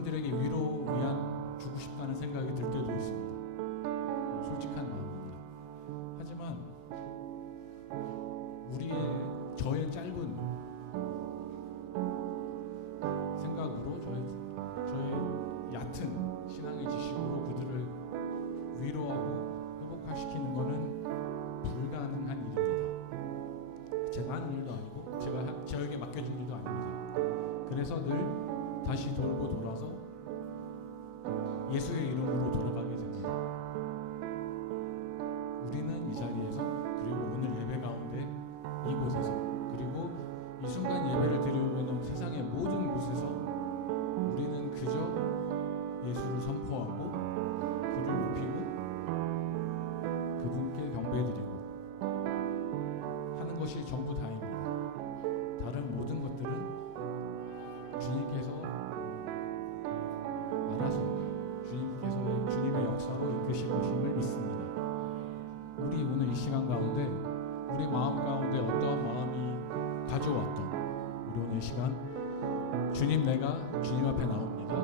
그분들에게 위로 위안 주고 싶다는 생각이 들 때도 있습니다. 솔직한 마음입니다. 하지만 저의 짧은 생각으로 저의 얕은 신앙의 지식으로 그들을 위로하고 회복시키는 것은 불가능한 일입니다. 제가 하는 일도 아니고 저에게 맡겨진 일도 아닙니다. 그래서 늘 다시 돌고 돌아서 예수의 이름으로 돌아가게 됩니다. 우리는 이 자리에서, 그리고 오늘 예배 가운데 이곳에서, 그리고 이 순간 예배를 드리려면 세상의 모든 곳에서 우리는 그저 예수를 선포하고 그를 높이고 그분께 경배드리고 하는 것이 전부 다입니다. 다른 모든 것들은 주님께서 알아서 주님의 역사로 이끄실 것임을 믿습니다. 우리 오늘 이 시간 가운데 우리 마음 가운데 어떠한 마음이 가져왔던 우리 오늘 이 시간 주님, 내가 주님 앞에 나옵니다.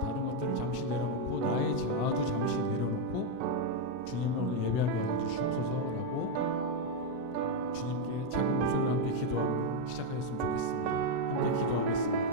다른 것들을 잠시 내려놓고 나의 자아도 잠시 내려놓고 주님을 오늘 예배하게 하여 주시옵소서라고 주님께 작은 목소리로 함께 기도하고 시작하였으면 좋겠습니다. 함께 기도하겠습니다.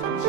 잠시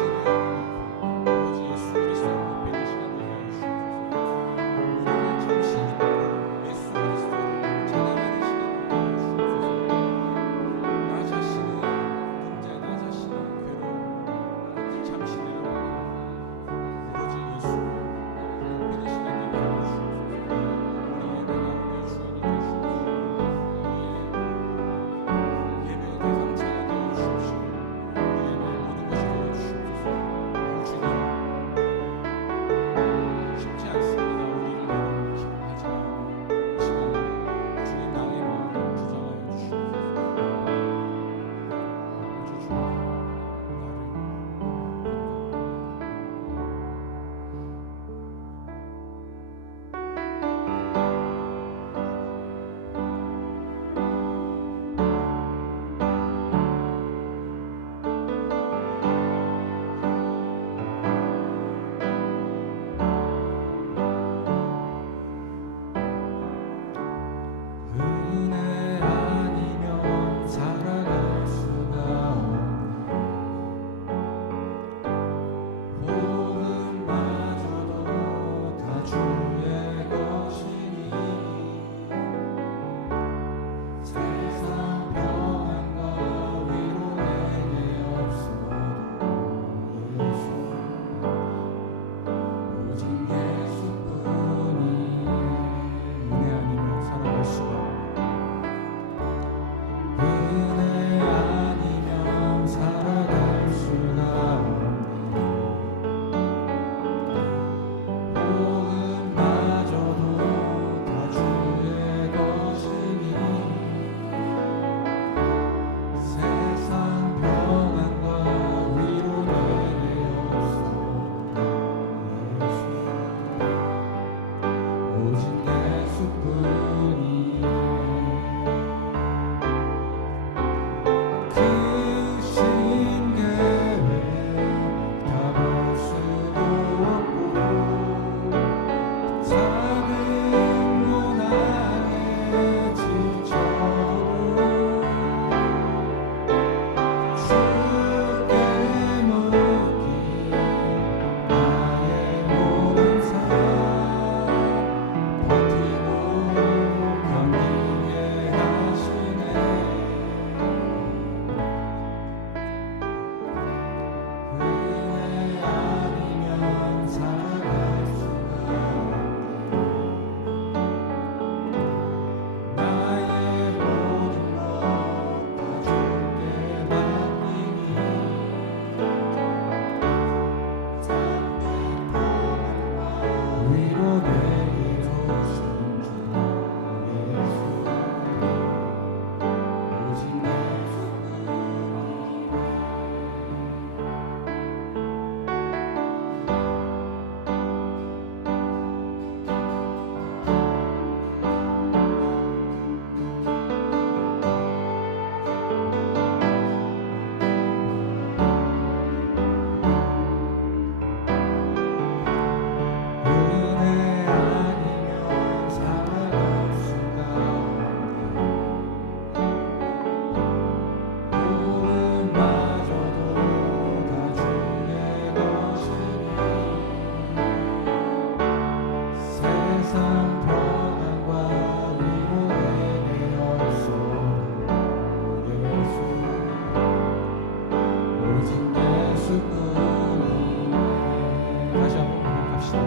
합시다.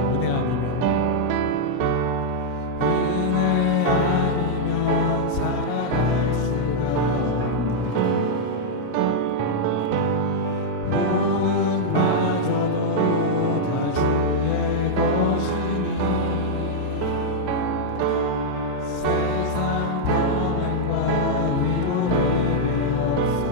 은혜 아니면 살아갈 수가 없네. 모든마저도 다 주의 것이니 세상 평안과 위로 내게 없어.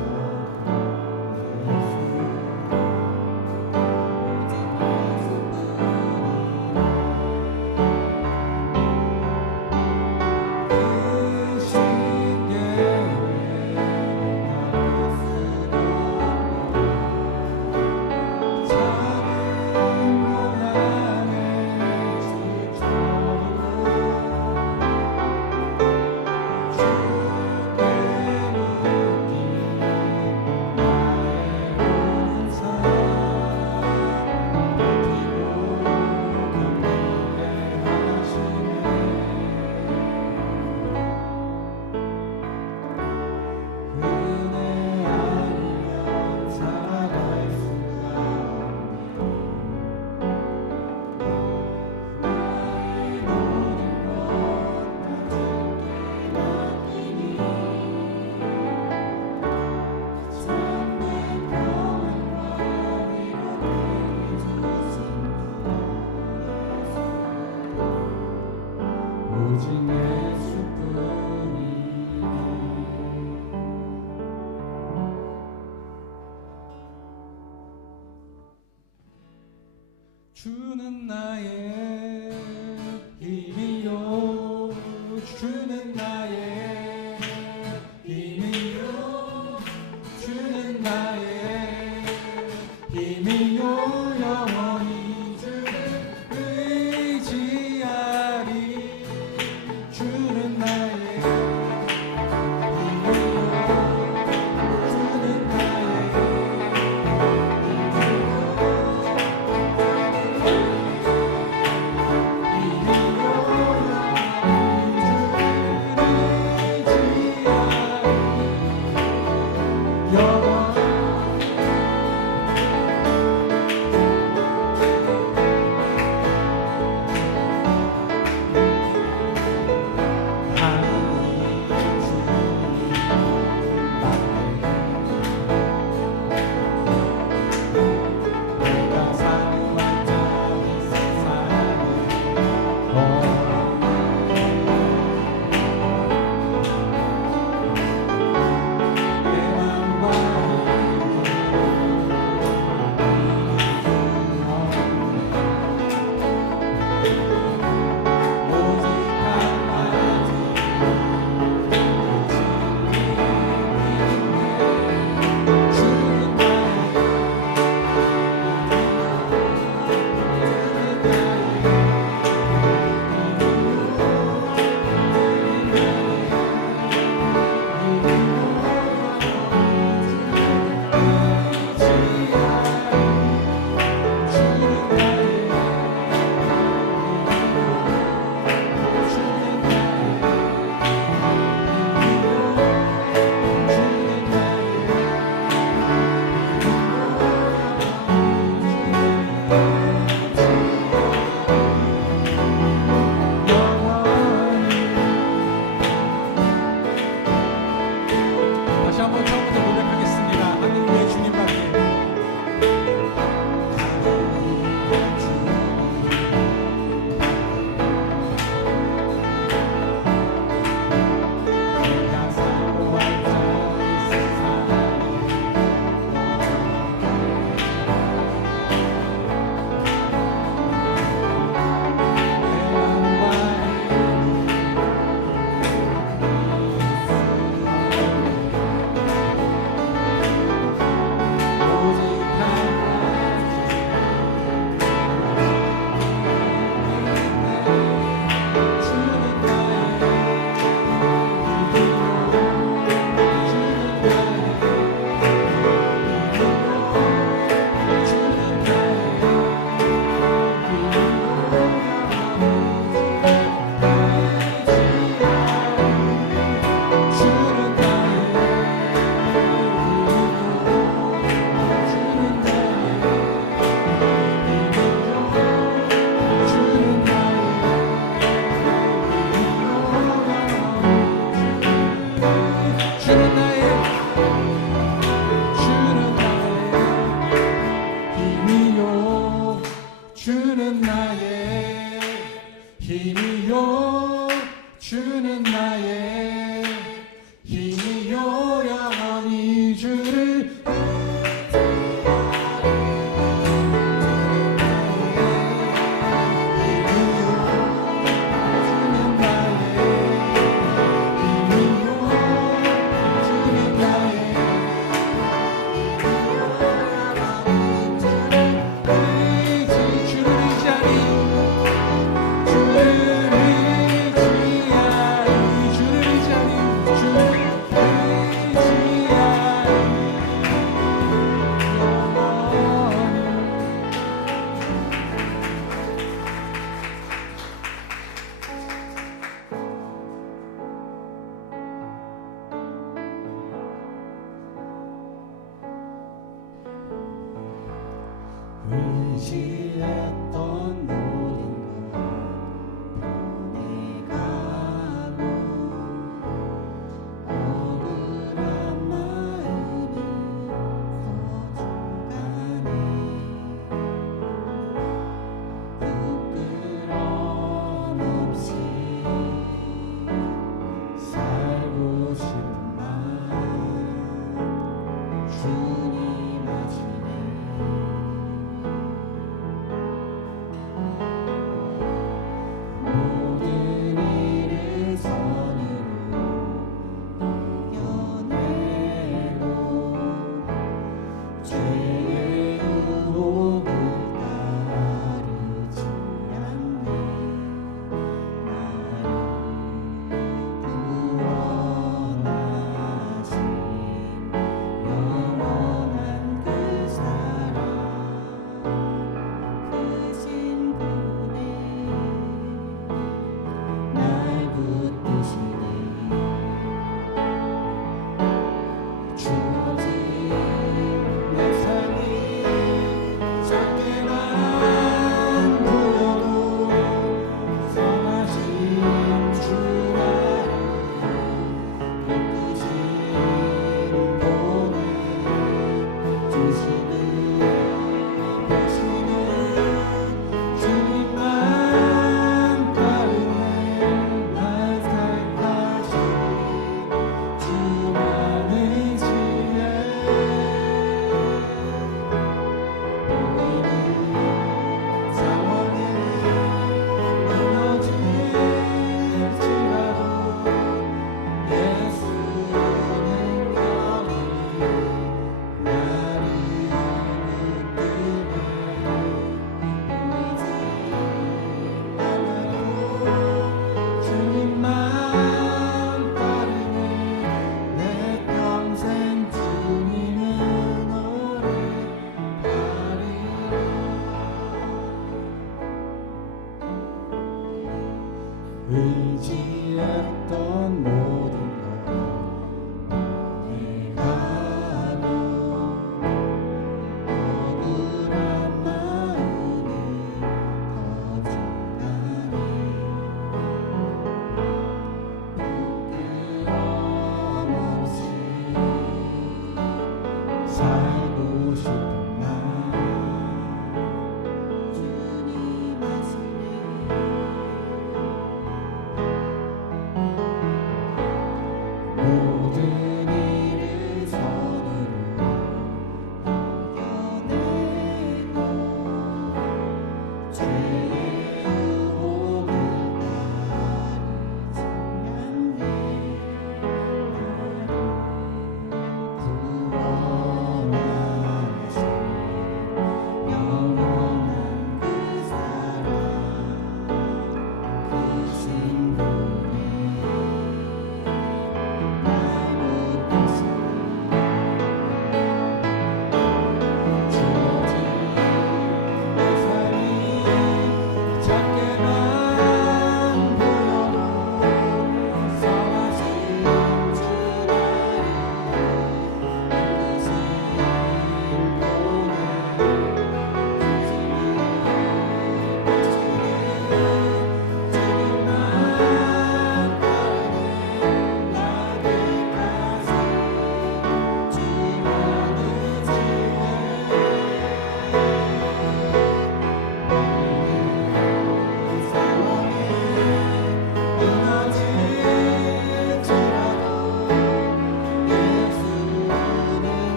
오직 예수뿐이니. 주는 나의 힘이요 주는 나의 힘이요 주는 나의 힘이요 영원히 주를 의지하리. 주는 나의 힘이요 주는 나의 힘이요 영원히 주를 주는 나의 힘이요 주는 나의 힘이요 영원히 주를 의지했던 모든 것 변해가고 억울한 마음이 커져가네 부끄럼 없이 살고 싶은 마음 주님 아시네 의지했던 모든 것 변해가고 억울한 마음이 커져가네 부끄럼 없이 살고 싶은 마음 주님 아시네 모든 일을 손으로 이겨내고 죄의 유혹을 따르지 않네 구원하신 영원한 그 사랑 크신 분의 주어진 내 삶이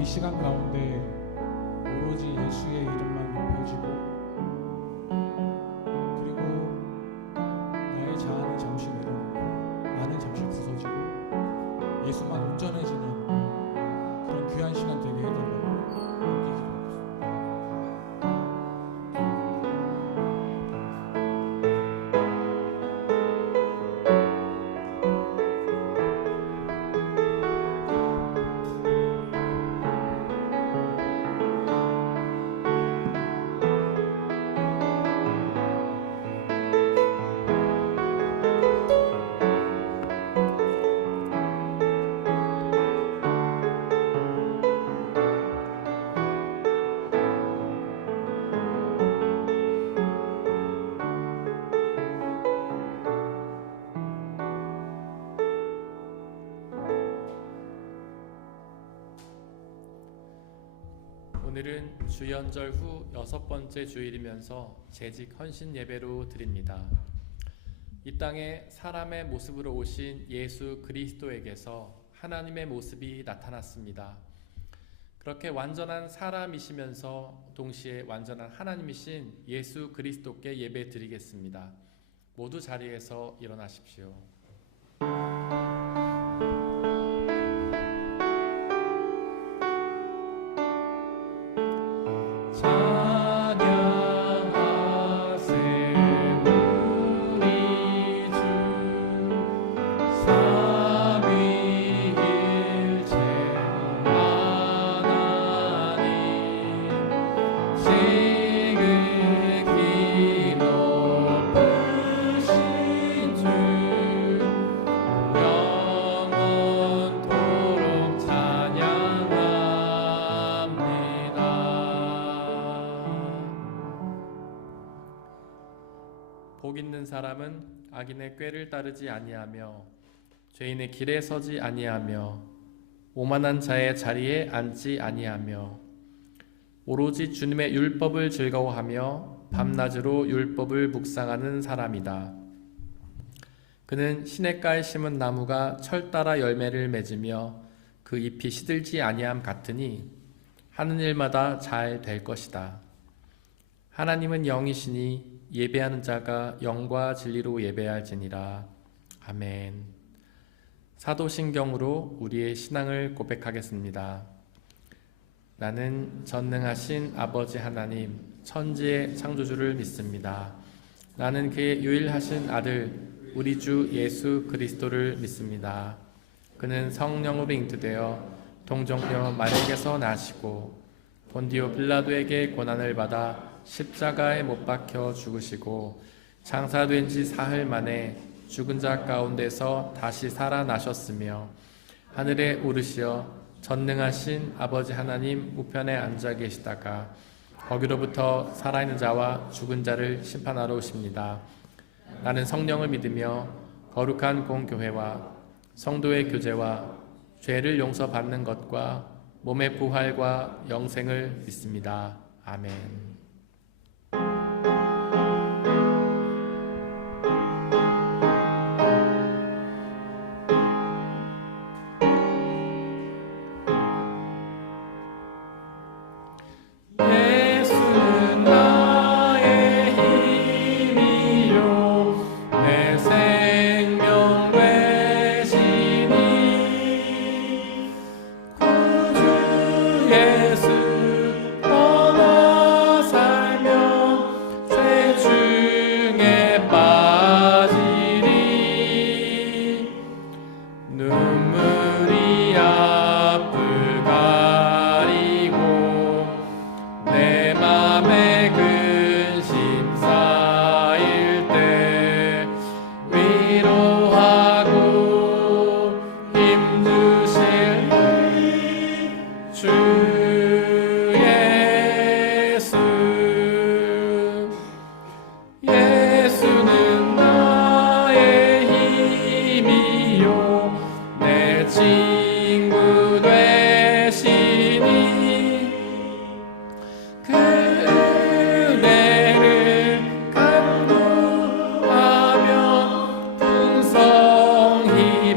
이 시간 가운데 오로지 예수의 이름만 높여지고, 그리고 나의 자아는 잠시 내려놓고 나는 잠시 부서지고 예수만 온전해지는 그런 귀한 시간 되게 해달라고 함께 기도하겠습니다. 오늘은 주연절 후 6번째 주일이면서 재직 헌신 예배로 드립니다. 이 땅에 사람의 모습으로 오신 예수 그리스도에게서 하나님의 모습이 나타났습니다. 그렇게 완전한 사람이시면서 동시에 완전한 하나님이신 예수 그리스도께 예배 드리겠습니다. 모두 자리에서 일어나십시오. 복 있는 사람은 악인의 꾀를 따르지 아니하며 죄인의 길에 서지 아니하며 오만한 자의 자리에 앉지 아니하며 오로지 주님의 율법을 즐거워하며 밤낮으로 율법을 묵상하는 사람이다. 그는 시냇가에 심은 나무가 철 따라 열매를 맺으며 그 잎이 시들지 아니함 같으니 하는 일마다 잘 될 것이다. 하나님은 영이시니 예배하는 자가 영과 진리로 예배할지니라. 아멘. 사도신경으로 우리의 신앙을 고백하겠습니다. 나는 전능하신 아버지 하나님 천지의 창조주를 믿습니다. 나는 그의 유일하신 아들 우리 주 예수 그리스도를 믿습니다. 그는 성령으로 잉태되어 동정녀 마리아에게서 나시고 본디오 빌라도에게 고난을 받아 십자가에 못 박혀 죽으시고 장사된 지 사흘 만에 죽은 자 가운데서 다시 살아나셨으며 하늘에 오르시어 전능하신 아버지 하나님 우편에 앉아 계시다가 거기로부터 살아있는 자와 죽은 자를 심판하러 오십니다. 나는 성령을 믿으며 거룩한 공교회와 성도의 교제와 죄를 용서받는 것과 몸의 부활과 영생을 믿습니다. 아멘.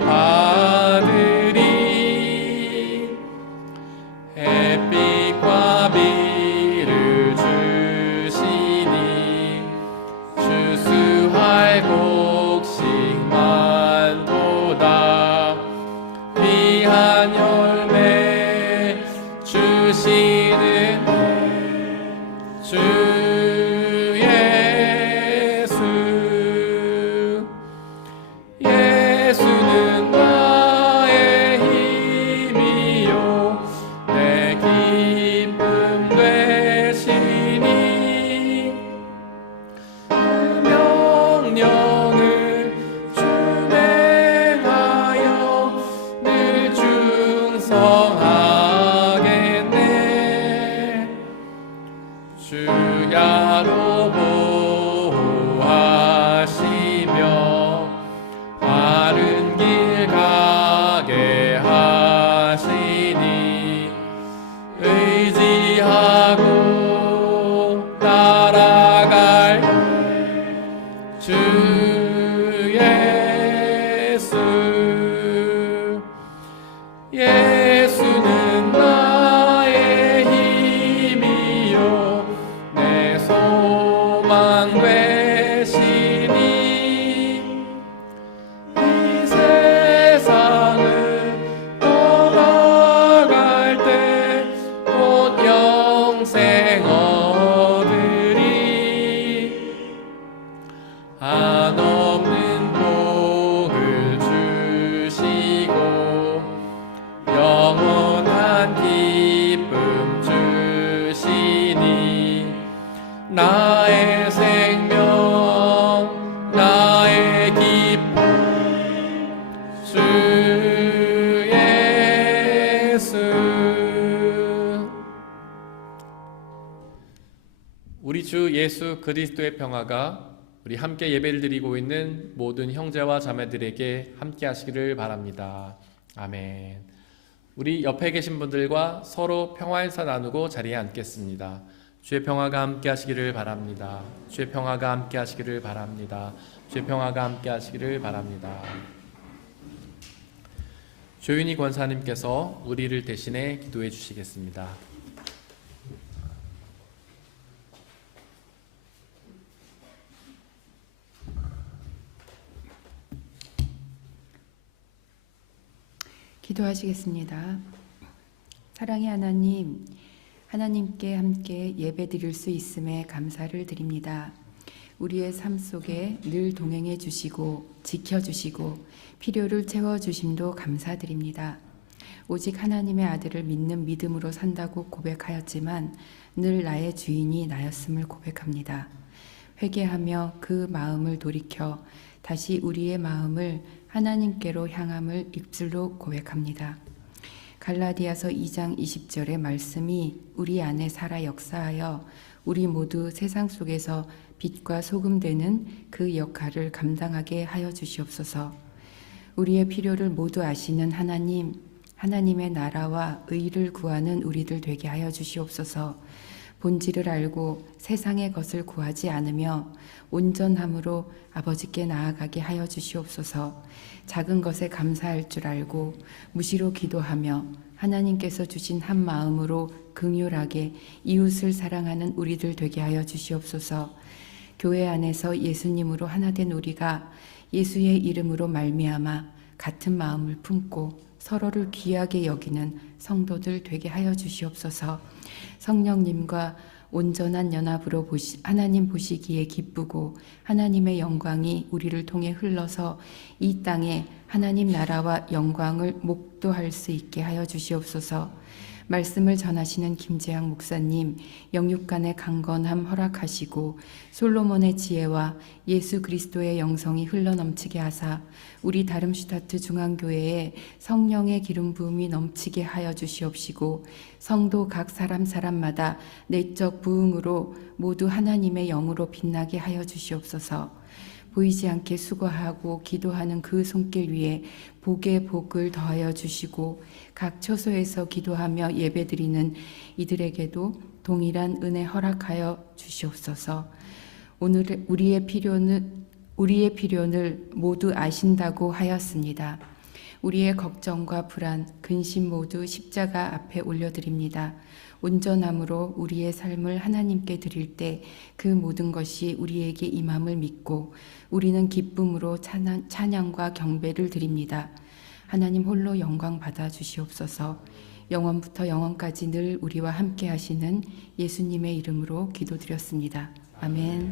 받으리 예수는 나의 힘이요 내 소망 되시니 이 세상을 떠나갈 때 곧 영생 얻으리 한없는 복을 주시고 영원한 기쁨 주시니 나의 생명 나의 기쁨 주 예수. 우리 주 예수 그리스도의 평화가 우리 함께 예배를 드리고 있는 모든 형제와 자매들에게 함께 하시기를 바랍니다. 아멘. 우리 옆에 계신 분들과 서로 평화 인사 나누고 자리에 앉겠습니다. 주의 평화가 함께 하시기를 바랍니다. 주의 평화가 함께 하시기를 바랍니다. 주의 평화가 함께 하시기를 바랍니다. 조윤희 권사님께서 우리를 대신해 기도해 주시겠습니다. 기도하시겠습니다. 사랑의 하나님, 하나님께 함께 예배드릴 수 있음에 감사를 드립니다. 우리의 삶 속에 늘 동행해 주시고 지켜주시고 필요를 채워주심도 감사드립니다. 오직 하나님의 아들을 믿는 믿음으로 산다고 고백하였지만 늘 나의 주인이 나였음을 고백합니다. 회개하며 그 마음을 돌이켜 다시 우리의 마음을 하나님께로 향함을 입술로 고백합니다. 갈라디아서 2장 20절의 말씀이 우리 안에 살아 역사하여 우리 모두 세상 속에서 빛과 소금 되는 그 역할을 감당하게 하여 주시옵소서. 우리의 필요를 모두 아시는 하나님, 하나님의 나라와 의를 구하는 우리들 되게 하여 주시옵소서. 본질을 알고 세상의 것을 구하지 않으며 온전함으로 아버지께 나아가게 하여 주시옵소서. 작은 것에 감사할 줄 알고 무시로 기도하며 하나님께서 주신 한 마음으로 긍휼하게 이웃을 사랑하는 우리들 되게 하여 주시옵소서. 교회 안에서 예수님으로 하나 된 우리가 예수의 이름으로 말미암아 같은 마음을 품고 서로를 귀하게 여기는 성도들 되게 하여 주시옵소서. 성령님과 온전한 연합으로 하나님 보시기에 기쁘고 하나님의 영광이 우리를 통해 흘러서 이 땅에 하나님 나라와 영광을 목도할 수 있게 하여 주시옵소서. 말씀을 전하시는 김재양 목사님, 영육간의 강건함 허락하시고 솔로몬의 지혜와 예수 그리스도의 영성이 흘러넘치게 하사 우리 다름슈타트 중앙교회에 성령의 기름 부음이 넘치게 하여 주시옵시고 성도 각 사람마다 내적 부흥으로 모두 하나님의 영으로 빛나게 하여 주시옵소서. 보이지 않게 수고하고 기도하는 그 손길 위에 복의 복을 더하여 주시고 각 처소에서 기도하며 예배드리는 이들에게도 동일한 은혜 허락하여 주시옵소서. 오늘 우리의 필요를 모두 아신다고 하였습니다. 우리의 걱정과 불안, 근심 모두 십자가 앞에 올려드립니다. 온전함으로 우리의 삶을 하나님께 드릴 때 그 모든 것이 우리에게 임함을 믿고 우리는 기쁨으로 찬양과 경배를 드립니다. 하나님 홀로 영광 받아 주시옵소서. 영원부터 영원까지 늘 우리와 함께 하시는 예수님의 이름으로 기도드렸습니다. 아멘.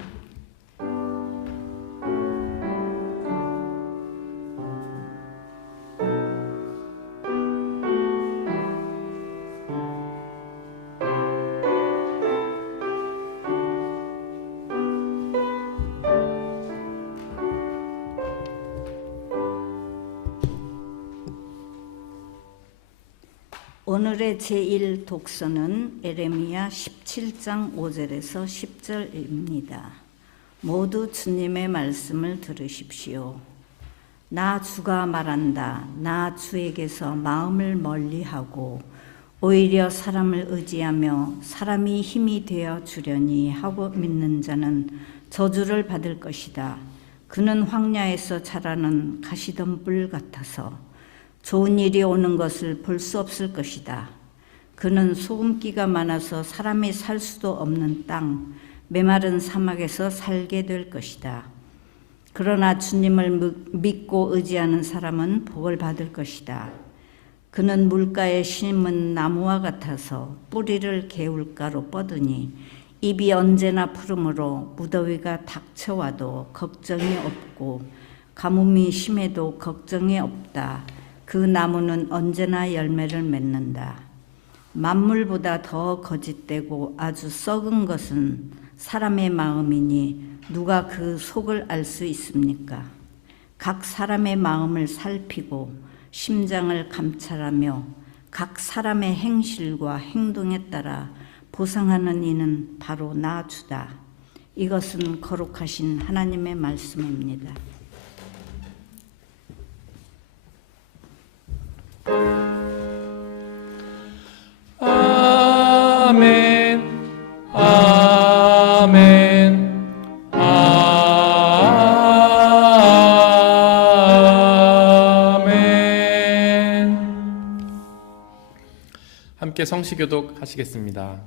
오늘의 제1 독서는 에레미야 17장 5절에서 10절입니다. 모두 주님의 말씀을 들으십시오. 나 주가 말한다. 나 주에게서 마음을 멀리하고 오히려 사람을 의지하며 사람이 힘이 되어 주려니 하고 믿는 자는 저주를 받을 것이다. 그는 황야에서 자라는 가시덤불 같아서 좋은 일이 오는 것을 볼 수 없을 것이다. 그는 소금기가 많아서 사람이 살 수도 없는 땅, 메마른 사막에서 살게 될 것이다. 그러나 주님을 믿고 의지하는 사람은 복을 받을 것이다. 그는 물가에 심은 나무와 같아서 뿌리를 개울가로 뻗으니 입이 언제나 푸르므로 무더위가 닥쳐와도 걱정이 없고 가뭄이 심해도 걱정이 없다. 그 나무는 언제나 열매를 맺는다. 만물보다 더 거짓되고 아주 썩은 것은 사람의 마음이니 누가 그 속을 알 수 있습니까? 각 사람의 마음을 살피고 심장을 감찰하며 각 사람의 행실과 행동에 따라 보상하는 이는 바로 나 주다. 이것은 거룩하신 하나님의 말씀입니다. 아멘. 아멘. 아멘. 함께 성시교독 하시겠습니다.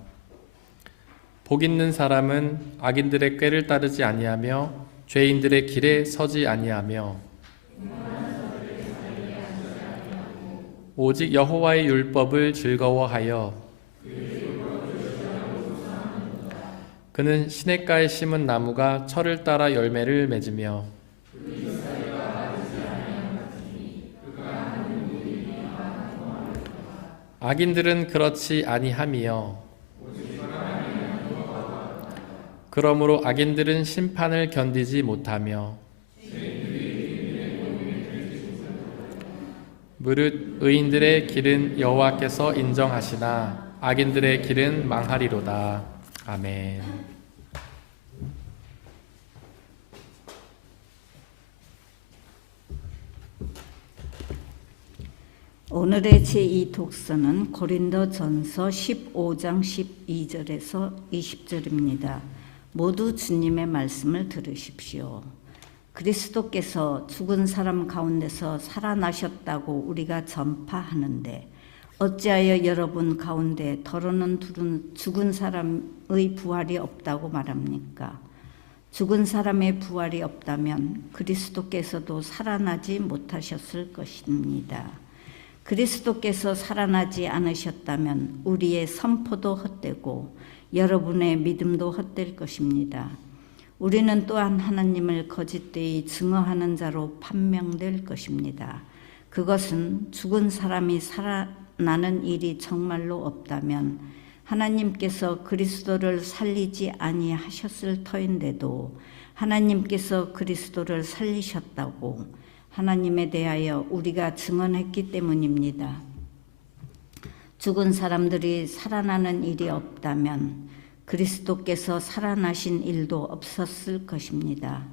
복 있는 사람은 악인들의 꾀를 따르지 아니하며 죄인들의 길에 서지 아니하며 오직 여호와의 율법을 즐거워하여 그는 시냇가에 심은 나무가 철을 따라 열매를 맺으며 악인들은 그렇지 아니하며 그러므로 악인들은 심판을 견디지 못하며 무릇 의인들의 길은 여호와께서 인정하시나 악인들의 길은 망하리로다. 아멘. 오늘의 제2 독서는 고린도전서 15장 12절에서 20절입니다. 모두 주님의 말씀을 들으십시오. 그리스도께서 죽은 사람 가운데서 살아나셨다고 우리가 전파하는데 어찌하여 여러분 가운데 더러는 죽은 사람의 부활이 없다고 말합니까? 죽은 사람의 부활이 없다면 그리스도께서도 살아나지 못하셨을 것입니다. 그리스도께서 살아나지 않으셨다면 우리의 선포도 헛되고 여러분의 믿음도 헛될 것입니다. 우리는 또한 하나님을 거짓되이 증언하는 자로 판명될 것입니다. 그것은 죽은 사람이 살아나는 일이 정말로 없다면 하나님께서 그리스도를 살리지 아니하셨을 터인데도 하나님께서 그리스도를 살리셨다고 하나님에 대하여 우리가 증언했기 때문입니다. 죽은 사람들이 살아나는 일이 없다면 그리스도께서 살아나신 일도 없었을 것입니다.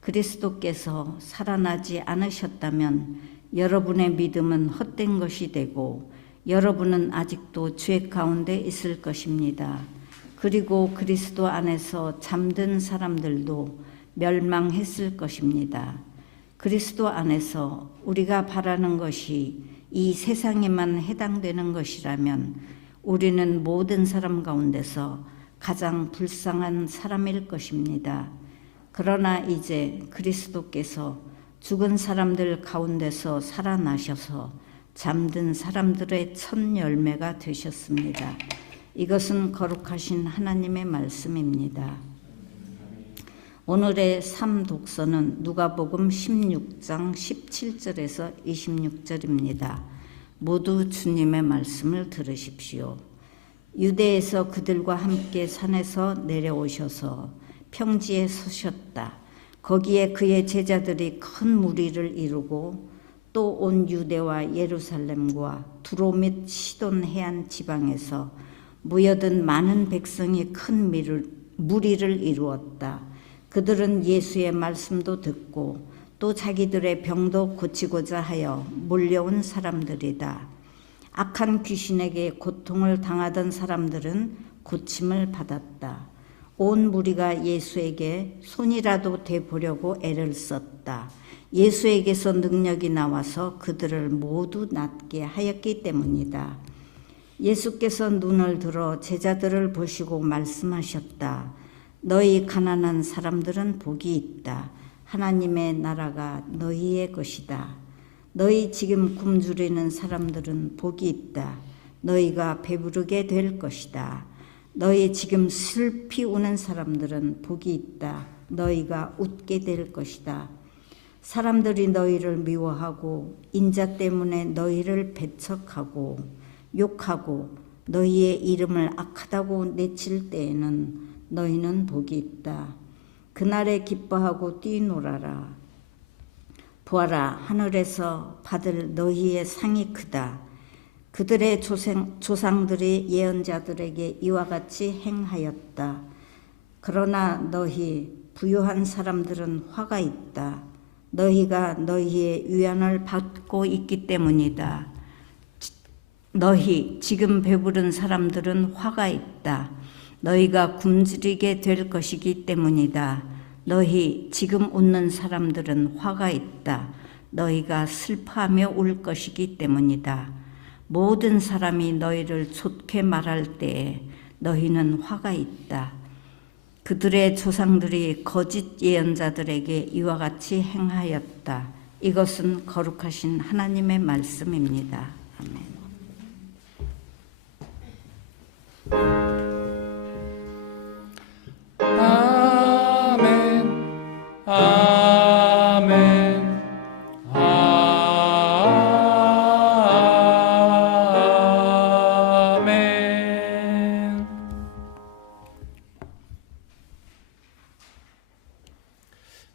그리스도께서 살아나지 않으셨다면 여러분의 믿음은 헛된 것이 되고 여러분은 아직도 죄 가운데 있을 것입니다. 그리고 그리스도 안에서 잠든 사람들도 멸망했을 것입니다. 그리스도 안에서 우리가 바라는 것이 이 세상에만 해당되는 것이라면 우리는 모든 사람 가운데서 가장 불쌍한 사람일 것입니다. 그러나 이제 그리스도께서 죽은 사람들 가운데서 살아나셔서 잠든 사람들의 첫 열매가 되셨습니다. 이것은 거룩하신 하나님의 말씀입니다. 오늘의 3독서는 누가복음 16장 17절에서 26절입니다. 모두 주님의 말씀을 들으십시오. 유대에서 그들과 함께 산에서 내려오셔서 평지에 서셨다. 거기에 그의 제자들이 큰 무리를 이루고 또 온 유대와 예루살렘과 두로 및 시돈 해안 지방에서 모여든 많은 백성이 큰 무리를 이루었다. 그들은 예수의 말씀도 듣고 또 자기들의 병도 고치고자 하여 몰려온 사람들이다. 악한 귀신에게 고통을 당하던 사람들은 고침을 받았다. 온 무리가 예수에게 손이라도 대보려고 애를 썼다. 예수에게서 능력이 나와서 그들을 모두 낫게 하였기 때문이다. 예수께서 눈을 들어 제자들을 보시고 말씀하셨다. 너희 가난한 사람들은 복이 있다. 하나님의 나라가 너희의 것이다. 너희 지금 굶주리는 사람들은 복이 있다. 너희가 배부르게 될 것이다. 너희 지금 슬피 우는 사람들은 복이 있다. 너희가 웃게 될 것이다. 사람들이 너희를 미워하고 인자 때문에 너희를 배척하고 욕하고 너희의 이름을 악하다고 내칠 때에는 너희는 복이 있다. 그날에 기뻐하고 뛰놀아라. 보아라, 하늘에서 받을 너희의 상이 크다. 그들의 조상들이 예언자들에게 이와 같이 행하였다. 그러나 너희 부유한 사람들은 화가 있다. 너희가 너희의 위안을 받고 있기 때문이다. 너희 지금 배부른 사람들은 화가 있다. 너희가 굶주리게 될 것이기 때문이다. 너희 지금 웃는 사람들은 화가 있다. 너희가 슬퍼하며 울 것이기 때문이다. 모든 사람이 너희를 좋게 말할 때에 너희는 화가 있다. 그들의 조상들이 거짓 예언자들에게 이와 같이 행하였다. 이것은 거룩하신 하나님의 말씀입니다. 아멘. 아멘. 아멘.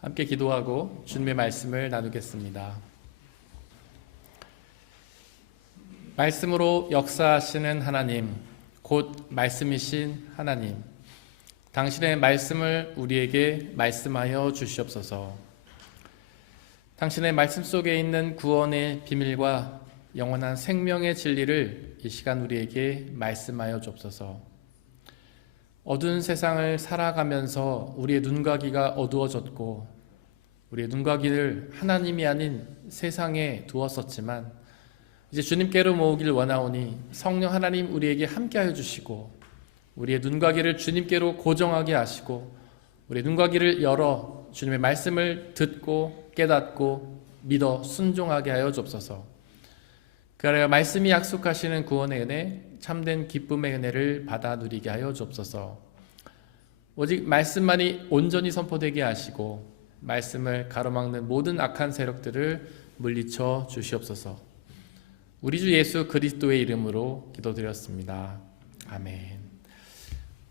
함께 기도하고 주님의 말씀을 나누겠습니다. 말씀으로 역사하시는 하나님, 곧 말씀이신 하나님, 당신의 말씀을 우리에게 말씀하여 주시옵소서. 당신의 말씀 속에 있는 구원의 비밀과 영원한 생명의 진리를 이 시간 우리에게 말씀하여 주옵소서. 어두운 세상을 살아가면서 우리의 눈과 귀가 어두워졌고 우리의 눈과 귀를 하나님이 아닌 세상에 두었었지만 이제 주님께로 모으길 원하오니 성령 하나님 우리에게 함께하여 주시고 우리의 눈과 귀를 주님께로 고정하게 하시고 우리의 눈과 귀를 열어 주님의 말씀을 듣고 깨닫고 믿어 순종하게 하여 주옵소서. 그러나 말씀이 약속하시는 구원의 은혜, 참된 기쁨의 은혜를 받아 누리게 하여 주옵소서. 오직 말씀만이 온전히 선포되게 하시고 말씀을 가로막는 모든 악한 세력들을 물리쳐 주시옵소서. 우리 주 예수 그리스도의 이름으로 기도드렸습니다. 아멘.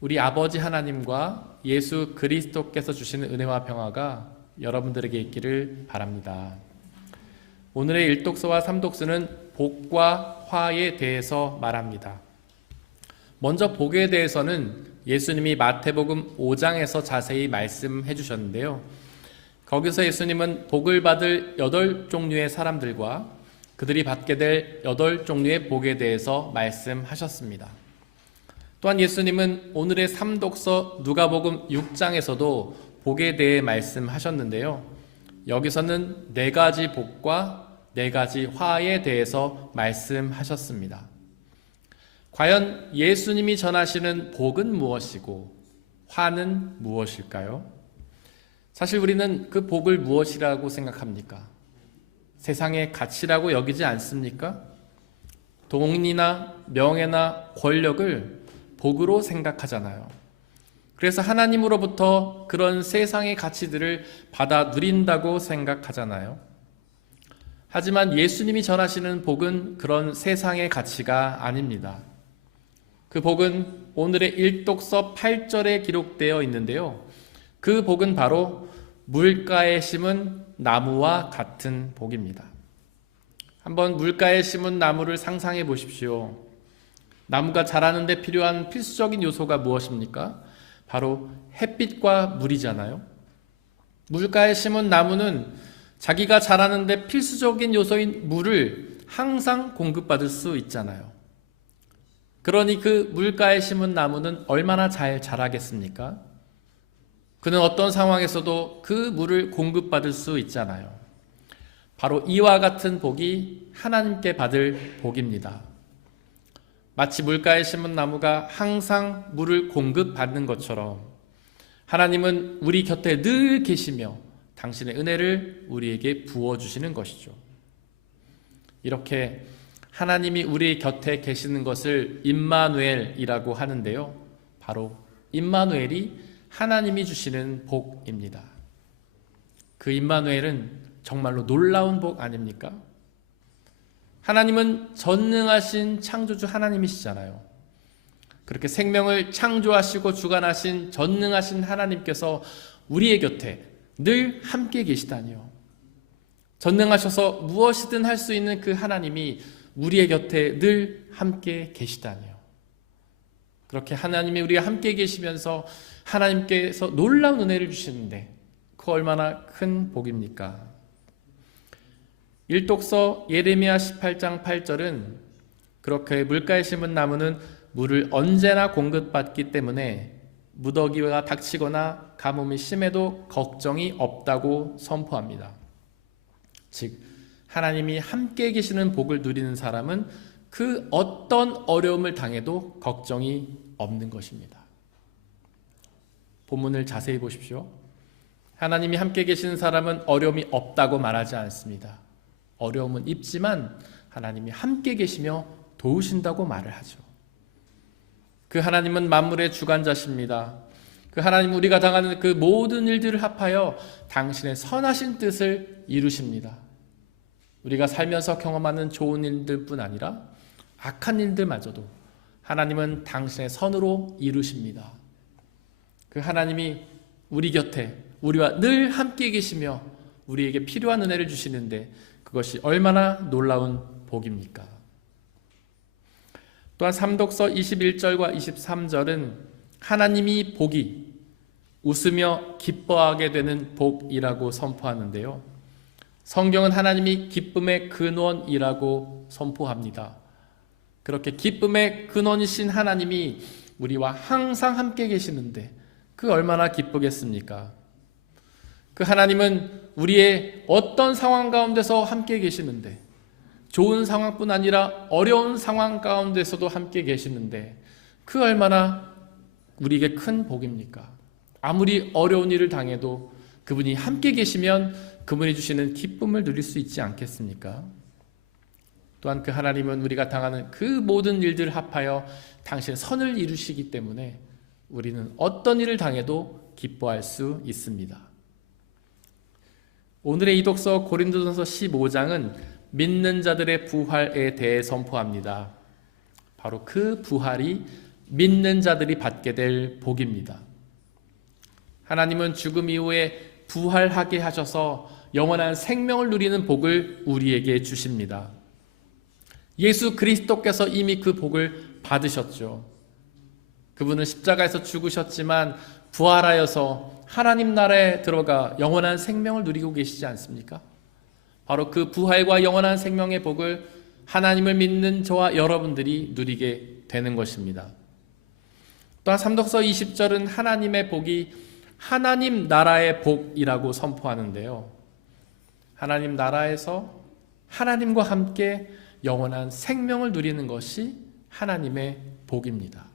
우리 아버지 하나님과 예수 그리스도께서 주시는 은혜와 평화가 여러분들에게 있기를 바랍니다. 오늘의 일독서와 삼독서는 복과 화에 대해서 말합니다. 먼저 복에 대해서는 예수님이 마태복음 5장에서 자세히 말씀해 주셨는데요. 거기서 예수님은 복을 받을 8종류의 사람들과 그들이 받게 될 8종류의 복에 대해서 말씀하셨습니다. 또한 예수님은 오늘의 삼독서 누가복음 6장에서도 복에 대해 말씀하셨는데요. 여기서는 4가지 복과 4가지 화에 대해서 말씀하셨습니다. 과연 예수님이 전하시는 복은 무엇이고 화는 무엇일까요? 사실 우리는 그 복을 무엇이라고 생각합니까? 세상의 가치라고 여기지 않습니까? 돈이나 명예나 권력을 복으로 생각하잖아요. 그래서 하나님으로부터 그런 세상의 가치들을 받아 누린다고 생각하잖아요. 하지만 예수님이 전하시는 복은 그런 세상의 가치가 아닙니다. 그 복은 오늘의 일독서 8절에 기록되어 있는데요. 그 복은 바로 물가에 심은 나무와 같은 복입니다. 한번 물가에 심은 나무를 상상해 보십시오. 나무가 자라는 데 필요한 필수적인 요소가 무엇입니까? 바로 햇빛과 물이잖아요. 물가에 심은 나무는 자기가 자라는 데 필수적인 요소인 물을 항상 공급받을 수 있잖아요. 그러니 그 물가에 심은 나무는 얼마나 잘 자라겠습니까? 그는 어떤 상황에서도 그 물을 공급받을 수 있잖아요. 바로 이와 같은 복이 하나님께 받을 복입니다. 마치 물가에 심은 나무가 항상 물을 공급받는 것처럼 하나님은 우리 곁에 늘 계시며 당신의 은혜를 우리에게 부어주시는 것이죠. 이렇게 하나님이 우리 곁에 계시는 것을 임마누엘이라고 하는데요. 바로 임마누엘이 하나님이 주시는 복입니다. 그 임마누엘은 정말로 놀라운 복 아닙니까? 하나님은 전능하신 창조주 하나님이시잖아요. 그렇게 생명을 창조하시고 주관하신 전능하신 하나님께서 우리의 곁에 늘 함께 계시다니요. 전능하셔서 무엇이든 할 수 있는 그 하나님이 우리의 곁에 늘 함께 계시다니요. 그렇게 하나님이 우리와 함께 계시면서 하나님께서 놀라운 은혜를 주시는데 그 얼마나 큰 복입니까? 일독서 예레미야 18장 8절은 그렇게 물가에 심은 나무는 물을 언제나 공급받기 때문에 무더기가 닥치거나 가뭄이 심해도 걱정이 없다고 선포합니다. 즉 하나님이 함께 계시는 복을 누리는 사람은 그 어떤 어려움을 당해도 걱정이 없는 것입니다. 본문을 자세히 보십시오. 하나님이 함께 계시는 사람은 어려움이 없다고 말하지 않습니다. 어려움은 있지만 하나님이 함께 계시며 도우신다고 말을 하죠. 그 하나님은 만물의 주관자십니다. 그 하나님은 우리가 당하는 그 모든 일들을 합하여 당신의 선하신 뜻을 이루십니다. 우리가 살면서 경험하는 좋은 일들뿐 아니라 악한 일들마저도 하나님은 당신의 선으로 이루십니다. 그 하나님이 우리 곁에 우리와 늘 함께 계시며 우리에게 필요한 은혜를 주시는데 그것이 얼마나 놀라운 복입니까? 또한 삼독서 21절과 23절은 하나님이 복이 웃으며 기뻐하게 되는 복이라고 선포하는데요. 성경은 하나님이 기쁨의 근원이라고 선포합니다. 그렇게 기쁨의 근원이신 하나님이 우리와 항상 함께 계시는데 그 얼마나 기쁘겠습니까? 그 하나님은 우리의 어떤 상황 가운데서 함께 계시는데 좋은 상황뿐 아니라 어려운 상황 가운데서도 함께 계시는데 그 얼마나 우리에게 큰 복입니까? 아무리 어려운 일을 당해도 그분이 함께 계시면 그분이 주시는 기쁨을 누릴 수 있지 않겠습니까? 또한 그 하나님은 우리가 당하는 그 모든 일들을 합하여 당신의 선을 이루시기 때문에 우리는 어떤 일을 당해도 기뻐할 수 있습니다. 오늘의 이독서 고린도전서 15장은 믿는 자들의 부활에 대해 선포합니다. 바로 그 부활이 믿는 자들이 받게 될 복입니다. 하나님은 죽음 이후에 부활하게 하셔서 영원한 생명을 누리는 복을 우리에게 주십니다. 예수 그리스도께서 이미 그 복을 받으셨죠. 그분은 십자가에서 죽으셨지만 부활하여서 하나님 나라에 들어가 영원한 생명을 누리고 계시지 않습니까? 바로 그 부활과 영원한 생명의 복을 하나님을 믿는 저와 여러분들이 누리게 되는 것입니다. 또한 삼독서 20절은 하나님의 복이 하나님 나라의 복이라고 선포하는데요. 하나님 나라에서 하나님과 함께 영원한 생명을 누리는 것이 하나님의 복입니다.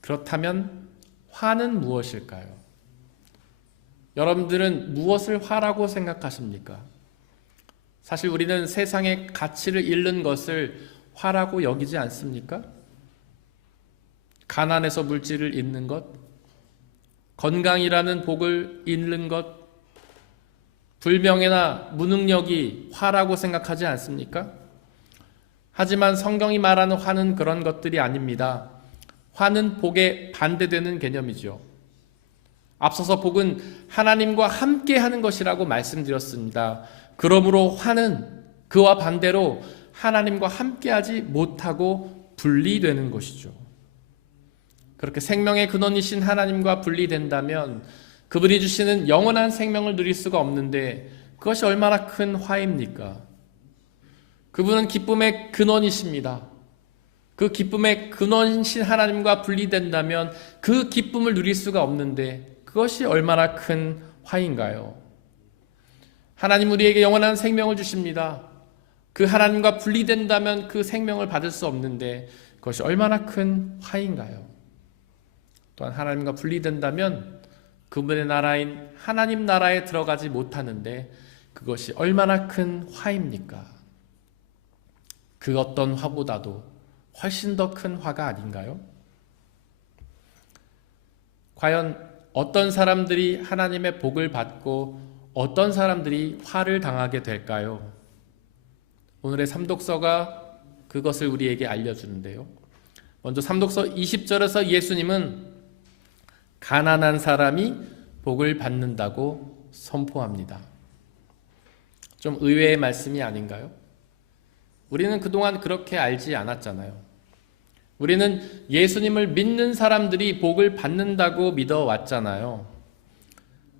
그렇다면 화는 무엇일까요? 여러분들은 무엇을 화라고 생각하십니까? 사실 우리는 세상의 가치를 잃는 것을 화라고 여기지 않습니까? 가난해서 물질을 잃는 것, 건강이라는 복을 잃는 것, 불명예나 무능력이 화라고 생각하지 않습니까? 하지만 성경이 말하는 화는 그런 것들이 아닙니다. 화는 복에 반대되는 개념이죠. 앞서서 복은 하나님과 함께 하는 것이라고 말씀드렸습니다. 그러므로 화는 그와 반대로 하나님과 함께하지 못하고 분리되는 것이죠. 그렇게 생명의 근원이신 하나님과 분리된다면 그분이 주시는 영원한 생명을 누릴 수가 없는데 그것이 얼마나 큰 화입니까? 그분은 기쁨의 근원이십니다. 그 기쁨의 근원이신 하나님과 분리된다면 그 기쁨을 누릴 수가 없는데 그것이 얼마나 큰 화인가요? 하나님 우리에게 영원한 생명을 주십니다. 그 하나님과 분리된다면 그 생명을 받을 수 없는데 그것이 얼마나 큰 화인가요? 또한 하나님과 분리된다면 그분의 나라인 하나님 나라에 들어가지 못하는데 그것이 얼마나 큰 화입니까? 그 어떤 화보다도 훨씬 더 큰 화가 아닌가요? 과연 어떤 사람들이 하나님의 복을 받고 어떤 사람들이 화를 당하게 될까요? 오늘의 삼독서가 그것을 우리에게 알려주는데요. 먼저 삼독서 20절에서 예수님은 가난한 사람이 복을 받는다고 선포합니다. 좀 의외의 말씀이 아닌가요? 우리는 그동안 그렇게 알지 않았잖아요. 우리는 예수님을 믿는 사람들이 복을 받는다고 믿어왔잖아요.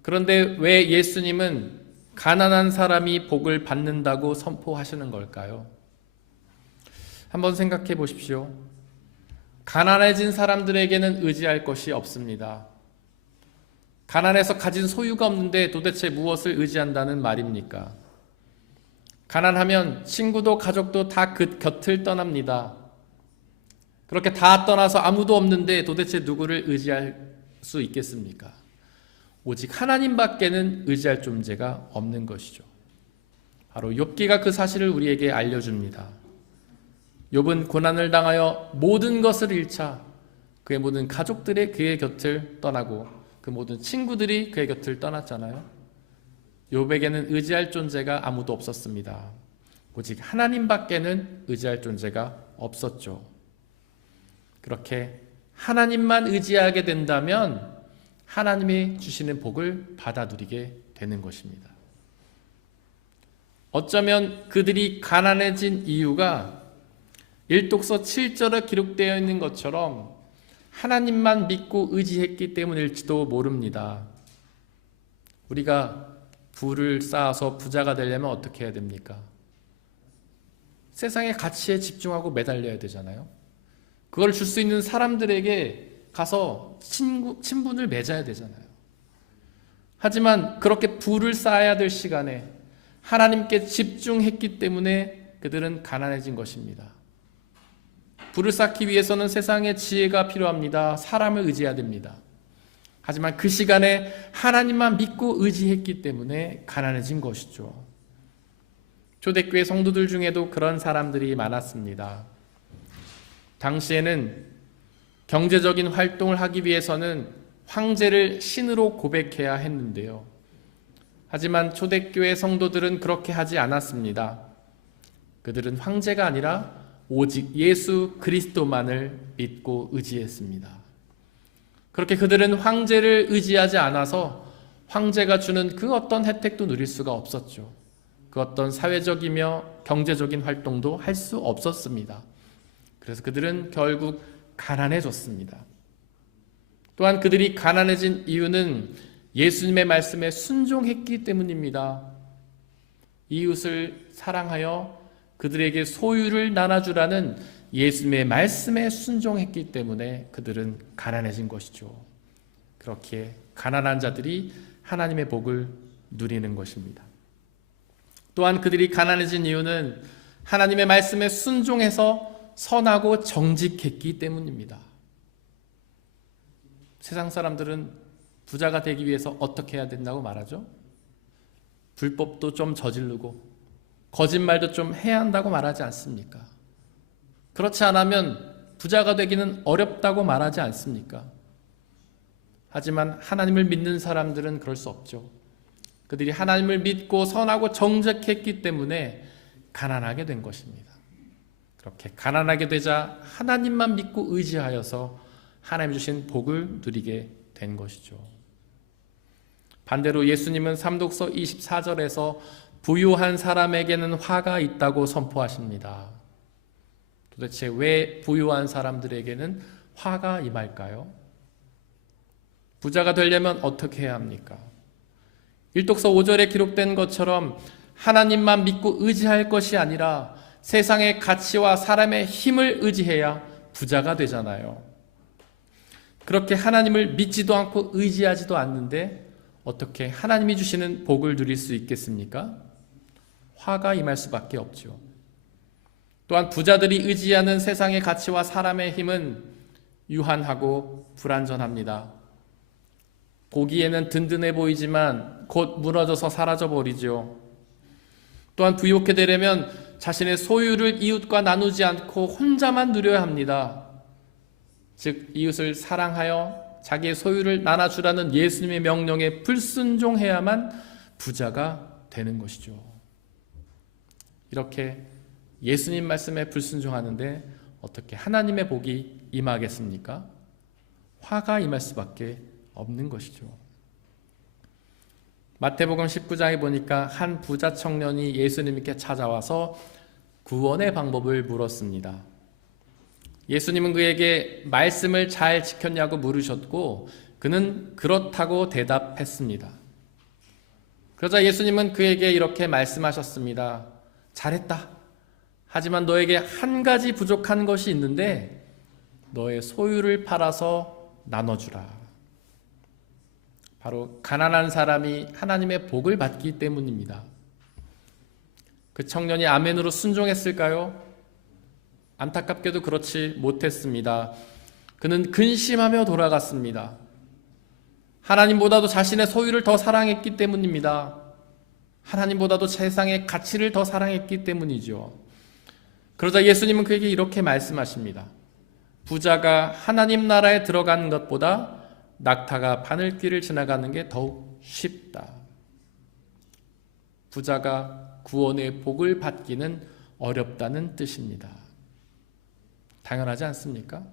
그런데 왜 예수님은 가난한 사람이 복을 받는다고 선포하시는 걸까요? 한번 생각해 보십시오. 가난해진 사람들에게는 의지할 것이 없습니다. 가난해서 가진 소유가 없는데 도대체 무엇을 의지한다는 말입니까? 가난하면 친구도 가족도 다 그 곁을 떠납니다. 그렇게 다 떠나서 아무도 없는데 도대체 누구를 의지할 수 있겠습니까? 오직 하나님밖에는 의지할 존재가 없는 것이죠. 바로 욥기가 그 사실을 우리에게 알려줍니다. 욥은 고난을 당하여 모든 것을 잃자 그의 모든 가족들이 그의 곁을 떠나고 그 모든 친구들이 그의 곁을 떠났잖아요. 욥에게는 의지할 존재가 아무도 없었습니다. 오직 하나님밖에는 의지할 존재가 없었죠. 그렇게 하나님만 의지하게 된다면 하나님이 주시는 복을 받아 누리게 되는 것입니다. 어쩌면 그들이 가난해진 이유가 일독서 7절에 기록되어 있는 것처럼 하나님만 믿고 의지했기 때문일지도 모릅니다. 우리가 부를 쌓아서 부자가 되려면 어떻게 해야 됩니까? 세상의 가치에 집중하고 매달려야 되잖아요. 그걸 줄 수 있는 사람들에게 가서 친분을 맺어야 되잖아요. 하지만 그렇게 부를 쌓아야 될 시간에 하나님께 집중했기 때문에 그들은 가난해진 것입니다. 부를 쌓기 위해서는 세상의 지혜가 필요합니다. 사람을 의지해야 됩니다. 하지만 그 시간에 하나님만 믿고 의지했기 때문에 가난해진 것이죠. 초대교회 성도들 중에도 그런 사람들이 많았습니다. 당시에는 경제적인 활동을 하기 위해서는 황제를 신으로 고백해야 했는데요. 하지만 초대교회 성도들은 그렇게 하지 않았습니다. 그들은 황제가 아니라 오직 예수 그리스도만을 믿고 의지했습니다. 그렇게 그들은 황제를 의지하지 않아서 황제가 주는 그 어떤 혜택도 누릴 수가 없었죠. 그 어떤 사회적이며 경제적인 활동도 할 수 없었습니다. 그래서 그들은 결국 가난해졌습니다. 또한 그들이 가난해진 이유는 예수님의 말씀에 순종했기 때문입니다. 이웃을 사랑하여 그들에게 소유를 나눠주라는 예수님의 말씀에 순종했기 때문에 그들은 가난해진 것이죠. 그렇게 가난한 자들이 하나님의 복을 누리는 것입니다. 또한 그들이 가난해진 이유는 하나님의 말씀에 순종해서 선하고 정직했기 때문입니다. 세상 사람들은 부자가 되기 위해서 어떻게 해야 된다고 말하죠? 불법도 좀 저지르고 거짓말도 좀 해야 한다고 말하지 않습니까? 그렇지 않으면 부자가 되기는 어렵다고 말하지 않습니까? 하지만 하나님을 믿는 사람들은 그럴 수 없죠. 그들이 하나님을 믿고 선하고 정직했기 때문에 가난하게 된 것입니다. 그렇게 가난하게 되자 하나님만 믿고 의지하여서 하나님 주신 복을 누리게 된 것이죠. 반대로 예수님은 삼독서 24절에서 부유한 사람에게는 화가 있다고 선포하십니다. 도대체 왜 부유한 사람들에게는 화가 임할까요? 부자가 되려면 어떻게 해야 합니까? 일독서 5절에 기록된 것처럼 하나님만 믿고 의지할 것이 아니라 세상의 가치와 사람의 힘을 의지해야 부자가 되잖아요. 그렇게 하나님을 믿지도 않고 의지하지도 않는데 어떻게 하나님이 주시는 복을 누릴 수 있겠습니까? 화가 임할 수밖에 없죠. 또한 부자들이 의지하는 세상의 가치와 사람의 힘은 유한하고 불완전합니다. 보기에는 든든해 보이지만 곧 무너져서 사라져버리죠. 또한 부유하게 되려면 자신의 소유를 이웃과 나누지 않고 혼자만 누려야 합니다. 즉 이웃을 사랑하여 자기의 소유를 나눠주라는 예수님의 명령에 불순종해야만 부자가 되는 것이죠. 이렇게 예수님 말씀에 불순종하는데 어떻게 하나님의 복이 임하겠습니까? 화가 임할 수밖에 없는 것이죠. 마태복음 19장에 보니까 한 부자 청년이 예수님께 찾아와서 구원의 방법을 물었습니다. 예수님은 그에게 말씀을 잘 지켰냐고 물으셨고 그는 그렇다고 대답했습니다. 그러자 예수님은 그에게 이렇게 말씀하셨습니다. 잘했다. 하지만 너에게 한 가지 부족한 것이 있는데 너의 소유를 팔아서 나눠주라. 바로 가난한 사람이 하나님의 복을 받기 때문입니다. 그 청년이 아멘으로 순종했을까요? 안타깝게도 그렇지 못했습니다. 그는 근심하며 돌아갔습니다. 하나님보다도 자신의 소유를 더 사랑했기 때문입니다. 하나님보다도 세상의 가치를 더 사랑했기 때문이죠. 그러자 예수님은 그에게 이렇게 말씀하십니다. 부자가 하나님 나라에 들어가는 것보다 낙타가 바늘길을 지나가는 게 더욱 쉽다. 부자가 구원의 복을 받기는 어렵다는 뜻입니다. 당연하지 않습니까?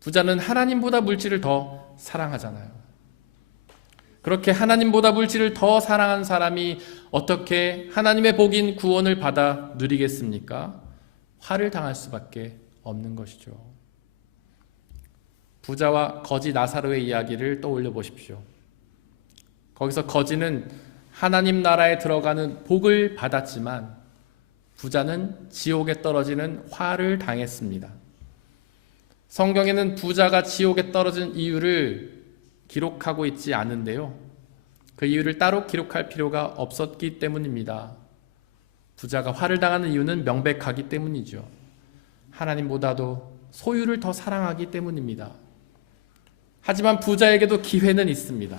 부자는 하나님보다 물질을 더 사랑하잖아요. 그렇게 하나님보다 물질을 더 사랑한 사람이 어떻게 하나님의 복인 구원을 받아 누리겠습니까? 화를 당할 수밖에 없는 것이죠. 부자와 거지 나사로의 이야기를 떠올려 보십시오. 거기서 거지는 하나님 나라에 들어가는 복을 받았지만 부자는 지옥에 떨어지는 화를 당했습니다. 성경에는 부자가 지옥에 떨어진 이유를 기록하고 있지 않은데요. 그 이유를 따로 기록할 필요가 없었기 때문입니다. 부자가 화를 당하는 이유는 명백하기 때문이죠. 하나님보다도 소유를 더 사랑하기 때문입니다. 하지만 부자에게도 기회는 있습니다.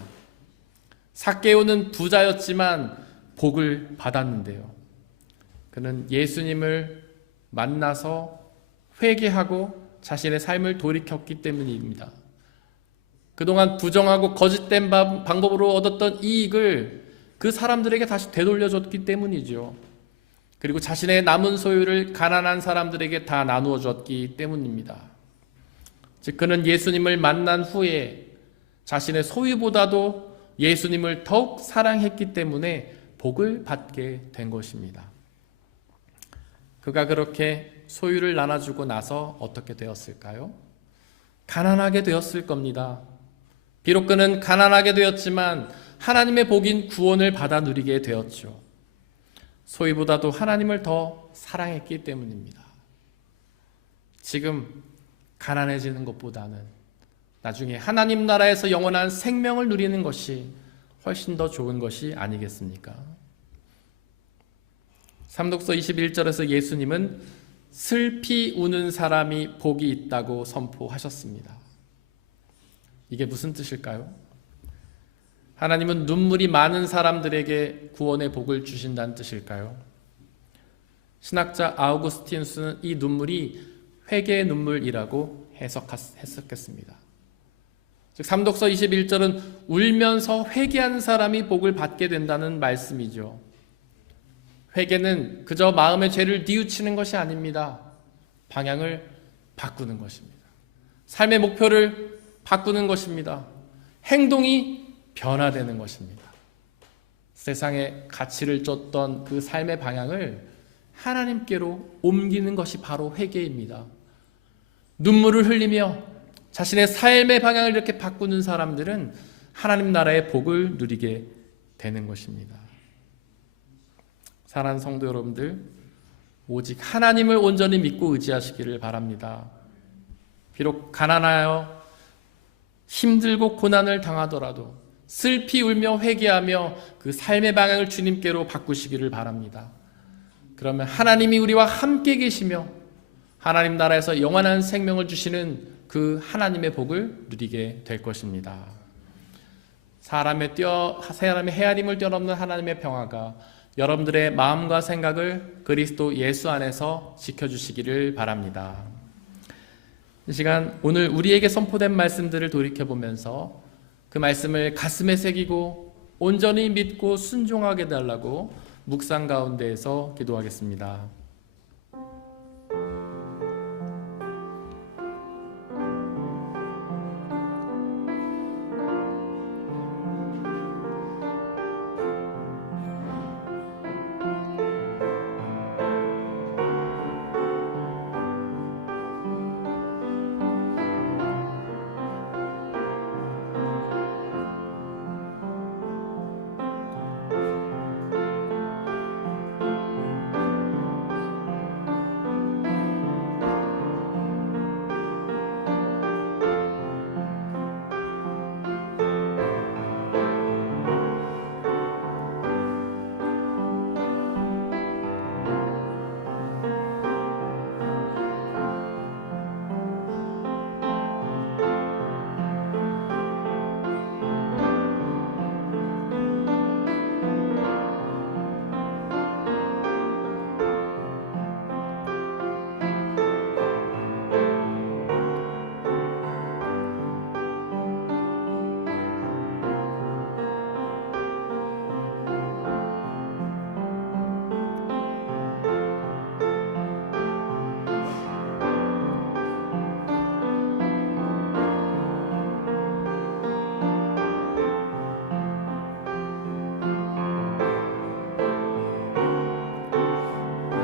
삭개오는 부자였지만 복을 받았는데요. 그는 예수님을 만나서 회개하고 자신의 삶을 돌이켰기 때문입니다. 그동안 부정하고 거짓된 방법으로 얻었던 이익을 그 사람들에게 다시 되돌려줬기 때문이죠. 그리고 자신의 남은 소유를 가난한 사람들에게 다 나누어 줬기 때문입니다. 즉 그는 예수님을 만난 후에 자신의 소유보다도 예수님을 더욱 사랑했기 때문에 복을 받게 된 것입니다. 그가 그렇게 소유를 나눠주고 나서 어떻게 되었을까요? 가난하게 되었을 겁니다. 비록 그는 가난하게 되었지만 하나님의 복인 구원을 받아 누리게 되었죠. 소유보다도 하나님을 더 사랑했기 때문입니다. 지금 가난해지는 것보다는 나중에 하나님 나라에서 영원한 생명을 누리는 것이 훨씬 더 좋은 것이 아니겠습니까? 삼독서 21절에서 예수님은 슬피 우는 사람이 복이 있다고 선포하셨습니다. 이게 무슨 뜻일까요? 하나님은 눈물이 많은 사람들에게 구원의 복을 주신다는 뜻일까요? 신학자 아우구스티누스는 이 눈물이 회개의 눈물이라고 해석했습니다. 즉 삼독서 21절은 울면서 회개하는 사람이 복을 받게 된다는 말씀이죠. 회개는 그저 마음의 죄를 뉘우치는 것이 아닙니다. 방향을 바꾸는 것입니다. 삶의 목표를 바꾸는 것입니다. 행동이 변화되는 것입니다. 세상에 가치를 쫓던 그 삶의 방향을 하나님께로 옮기는 것이 바로 회개입니다. 눈물을 흘리며 자신의 삶의 방향을 이렇게 바꾸는 사람들은 하나님 나라의 복을 누리게 되는 것입니다. 사랑하는 성도 여러분들, 오직 하나님을 온전히 믿고 의지하시기를 바랍니다. 비록 가난하여 힘들고 고난을 당하더라도 슬피 울며 회개하며 그 삶의 방향을 주님께로 바꾸시기를 바랍니다. 그러면 하나님이 우리와 함께 계시며 하나님 나라에서 영원한 생명을 주시는 그 하나님의 복을 누리게 될 것입니다. 사람의 헤아림을 뛰어넘는 하나님의 평화가 여러분들의 마음과 생각을 그리스도 예수 안에서 지켜주시기를 바랍니다. 이 시간 오늘 우리에게 선포된 말씀들을 돌이켜보면서 그 말씀을 가슴에 새기고 온전히 믿고 순종하게 달라고 묵상 가운데에서 기도하겠습니다.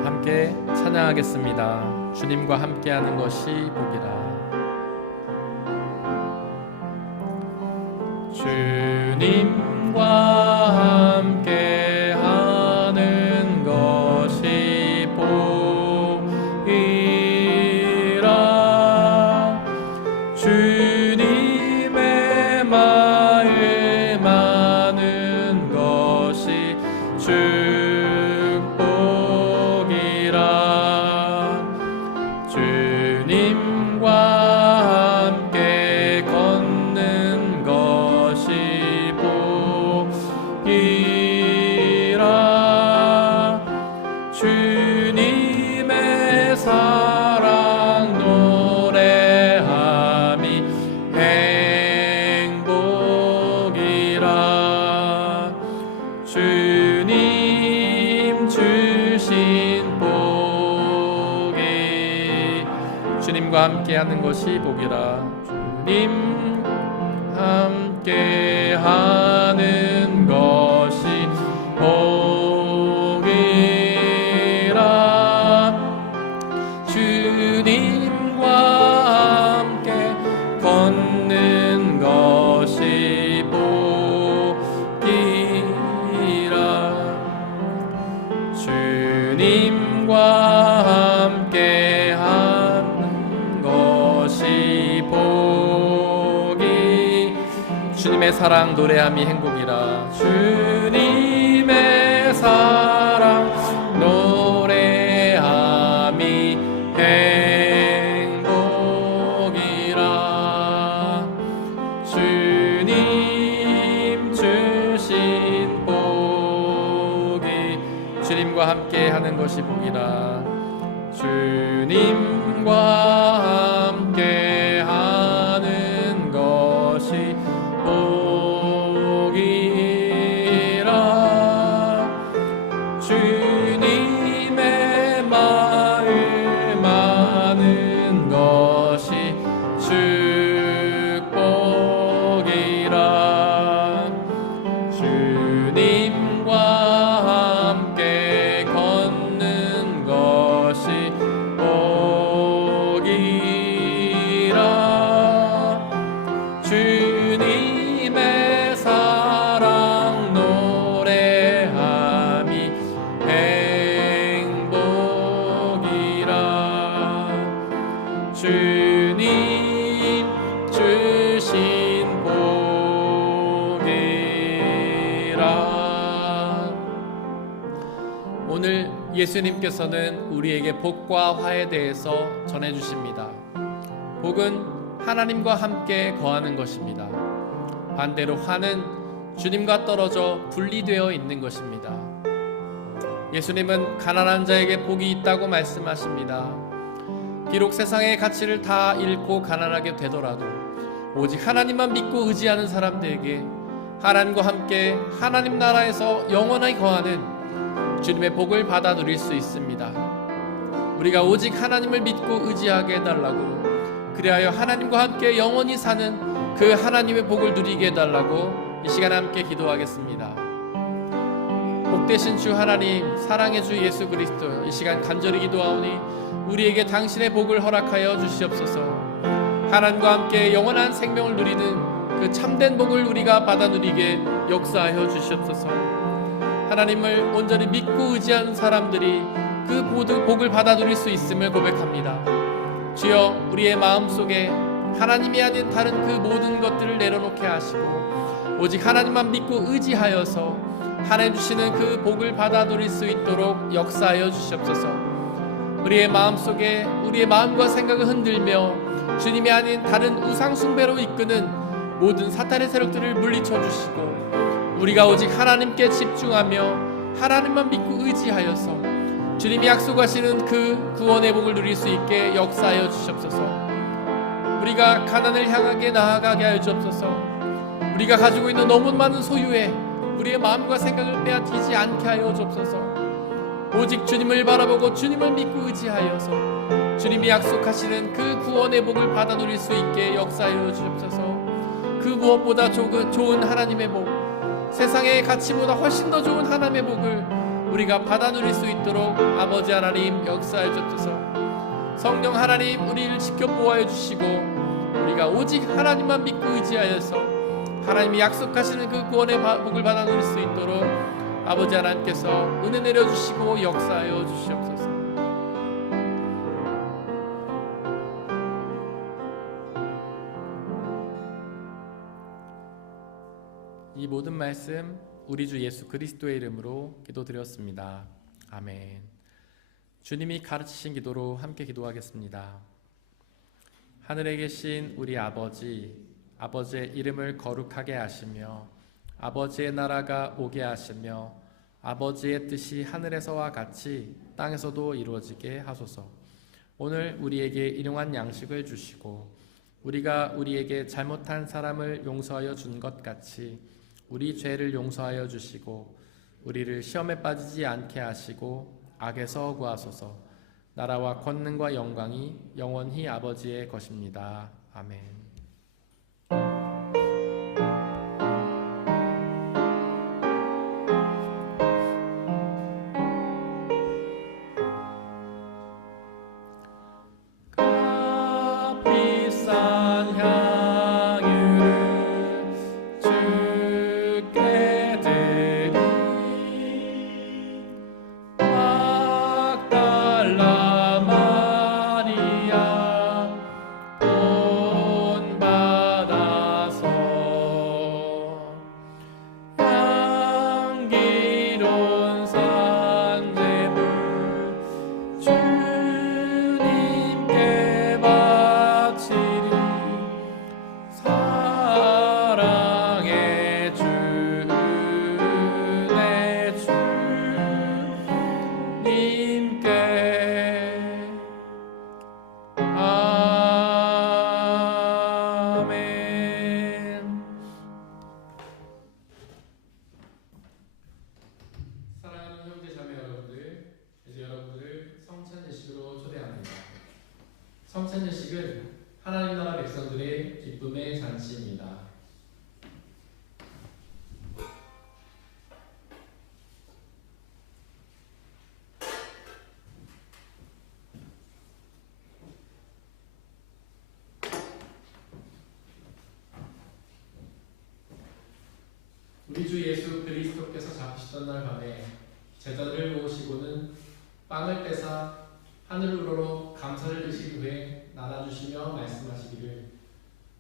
함께 찬양하겠습니다. 주님과 함께하는 것이 복이라. 주님과 함께하는 것이 복이라. 주님의 마음 아는 것이 주님과 함께 걷는 것이 복이라. 주님의 사랑 노래함이 행복이라. 주님 주신 복이. 주님과 함께하는 것이 복이라. 주님 함께하는 것이 복이라. 주님과 함께 걷는 것이 복이라. 주님과 함께하는 것이 복이. 주님의 사랑 노래함이 행복이라. 주님의 사랑 노래함이 행복이라. 주님 주신 복이. 주님과 함께 하는 것이 복이라. 주님과 함께 하는 것이 복이라. 주님의 마음 아는 것이 축복이라. 주님과 함께 걷는 것이 복이라. 주님의 사랑 노래함이 행복이라. 주님 주신 복이. 예수님께서는 우리에게 복과 화에 대해서 전해주십니다. 복은 하나님과 함께 거하는 것입니다. 반대로 화는 주님과 떨어져 분리되어 있는 것입니다. 예수님은 가난한 자에게 복이 있다고 말씀하십니다. 비록 세상의 가치를 다 잃고 가난하게 되더라도 오직 하나님만 믿고 의지하는 사람들에게 하나님과 함께 하나님 나라에서 영원히 거하는 주님의 복을 받아 누릴 수 있습니다. 우리가 오직 하나님을 믿고 의지하게 해달라고, 그리하여 하나님과 함께 영원히 사는 그 하나님의 복을 누리게 해달라고 이 시간 함께 기도하겠습니다. 복되신 주 하나님, 사랑의 주 예수 그리스도, 이 시간 간절히 기도하오니 우리에게 당신의 복을 허락하여 주시옵소서. 하나님과 함께 영원한 생명을 누리는 그 참된 복을 우리가 받아 누리게 역사하여 주시옵소서. 하나님을 온전히 믿고 의지하는 사람들이 그 복을 받아 누릴 수 있음을 고백합니다. 주여, 우리의 마음속에 하나님이 아닌 다른 그 모든 것들을 내려놓게 하시고 오직 하나님만 믿고 의지하여서 하나님 주시는 그 복을 받아 누릴 수 있도록 역사하여 주시옵소서. 우리의 마음속에 우리의 마음과 생각을 흔들며 주님이 아닌 다른 우상 숭배로 이끄는 모든 사탄의 세력들을 물리쳐 주시고 우리가 오직 하나님께 집중하며 하나님만 믿고 의지하여서 주님이 약속하시는 그 구원의 복을 누릴 수 있게 역사하여 주시옵소서. 우리가 가난을 향하게 나아가게 하여 주옵소서. 우리가 가지고 있는 너무 많은 소유에 우리의 마음과 생각을 빼앗기지 않게 하여 주옵소서. 오직 주님을 바라보고 주님을 믿고 의지하여서 주님이 약속하시는 그 구원의 복을 받아 누릴 수 있게 역사하여 주옵소서. 그 무엇보다 좋은 하나님의 복, 세상의 가치보다 훨씬 더 좋은 하나님의 복을 우리가 받아 누릴 수 있도록 아버지 하나님 역사해 주옵소서. 성령 하나님, 우리를 지켜 보호하여 주시고 우리가 오직 하나님만 믿고 의지하여서 하나님이 약속하시는 그 구원의 복을 받아 누릴 수 있도록 아버지 하나님께서 은혜 내려주시고 역사하여 주시옵소서. 이 모든 말씀 우리 주 예수 그리스도의 이름으로 기도드렸습니다. 아멘. 주님이 가르치신 기도로 함께 기도하겠습니다. 하늘에 계신 우리 아버지, 아버지의 이름을 거룩하게 하시며 아버지의 나라가 오게 하시며 아버지의 뜻이 하늘에서와 같이 땅에서도 이루어지게 하소서. 오늘 우리에게 일용할 양식을 주시고 우리가 우리에게 잘못한 사람을 용서하여 준 것 같이 우리 죄를 용서하여 주시고 우리를 시험에 빠지지 않게 하시고 악에서 구하소서. 나라와 권능과 영광이 영원히 아버지의 것입니다. 아멘. 성찬예식은 하나님 나라 백성들의 기쁨의 잔치입니다. 우리 주 예수 그리스도께서 잡히시던 날 밤에 제자들을 모으시고는 빵을 떼사 하늘으로 감사를 드신 후에 나눠주시며 말씀하시기를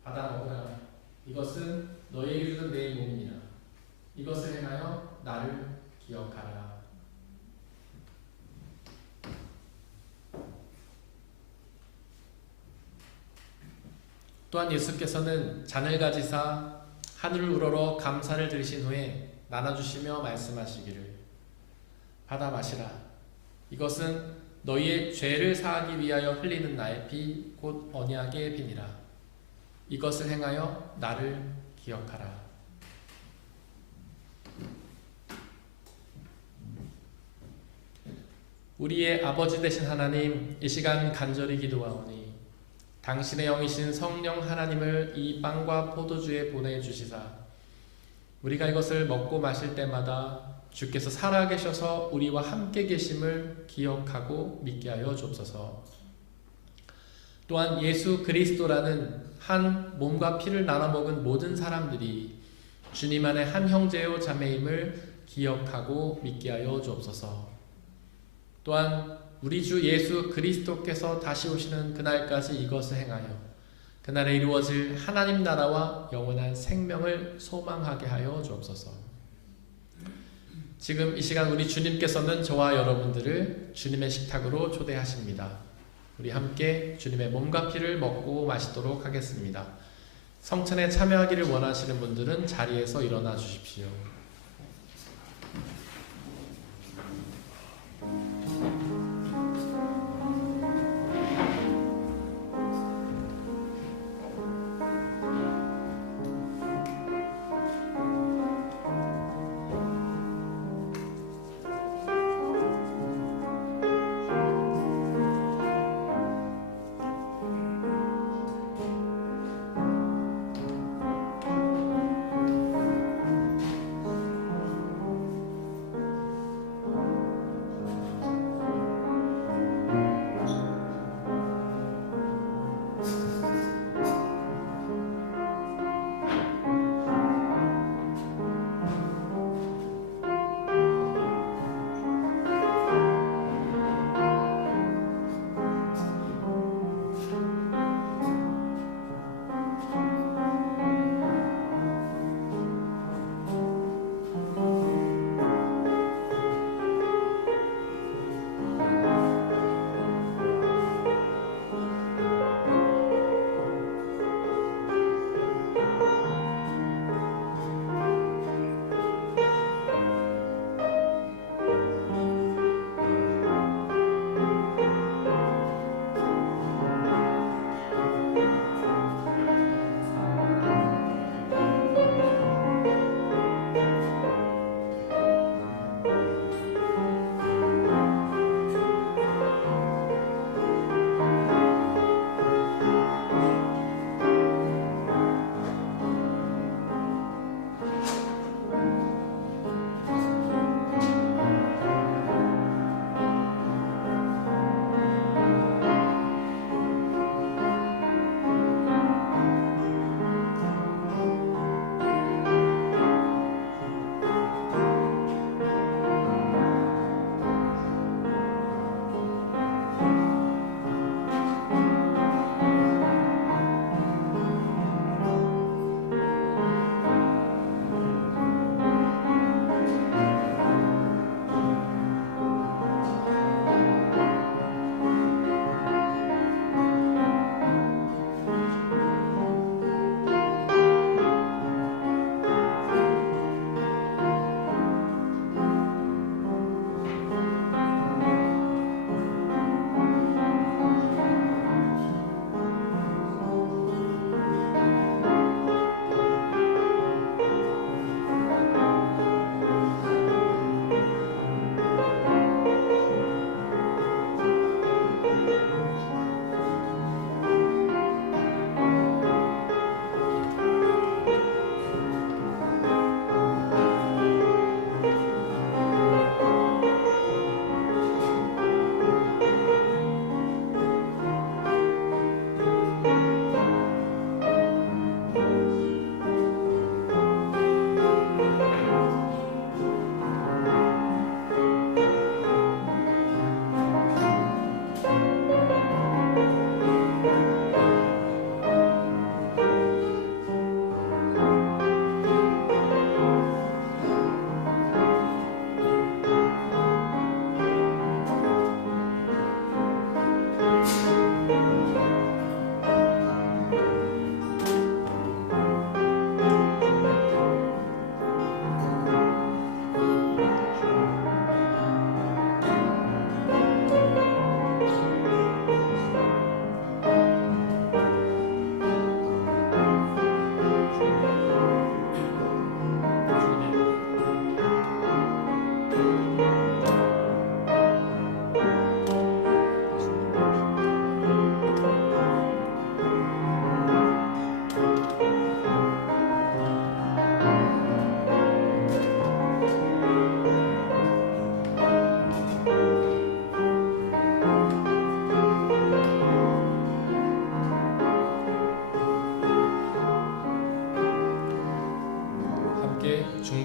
받아 먹으라. 이것은 너희에게 주는 내 몸이니라. 이것을 행하여 나를 기억하라. 또한 예수께서는 잔을 가지사 하늘을 우러러 감사를 드리신 후에 나눠주시며 말씀하시기를 받아 마시라. 이것은 너희의 죄를 사하기 위하여 흘리는 나의 피 곧 언약의 피니라. 이것을 행하여 나를 기억하라. 우리의 아버지 되신 하나님, 이 시간 간절히 기도하오니 당신의 영이신 성령 하나님을 이 빵과 포도주에 보내주시사 우리가 이것을 먹고 마실 때마다 주께서 살아계셔서 우리와 함께 계심을 기억하고 믿게 하여 주옵소서. 또한 예수 그리스도라는 한 몸과 피를 나눠 먹은 모든 사람들이 주님 안에 한 형제요 자매임을 기억하고 믿게 하여 주옵소서. 또한 우리 주 예수 그리스도께서 다시 오시는 그날까지 이것을 행하여 그날에 이루어질 하나님 나라와 영원한 생명을 소망하게 하여 주옵소서. 지금 이 시간 우리 주님께서는 저와 여러분들을 주님의 식탁으로 초대하십니다. 우리 함께 주님의 몸과 피를 먹고 마시도록 하겠습니다. 성찬에 참여하기를 원하시는 분들은 자리에서 일어나 주십시오.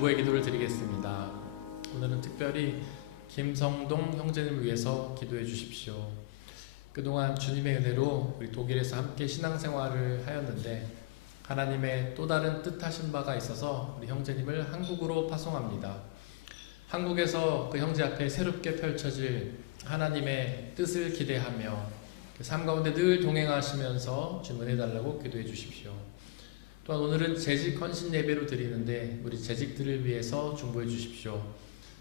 중보의 기도를 드리겠습니다. 오늘은 특별히 김성동 형제님을 위해서 기도해 주십시오. 그동안 주님의 은혜로 우리 독일에서 함께 신앙생활을 하였는데 하나님의 또 다른 뜻하신 바가 있어서 우리 형제님을 한국으로 파송합니다. 한국에서 그 형제 앞에 새롭게 펼쳐질 하나님의 뜻을 기대하며 그 삶 가운데 늘 동행하시면서 주님 은혜 달라고 기도해 주십시오. 또한 오늘은 재직 헌신 예배로 드리는데 우리 재직들을 위해서 중보해 주십시오.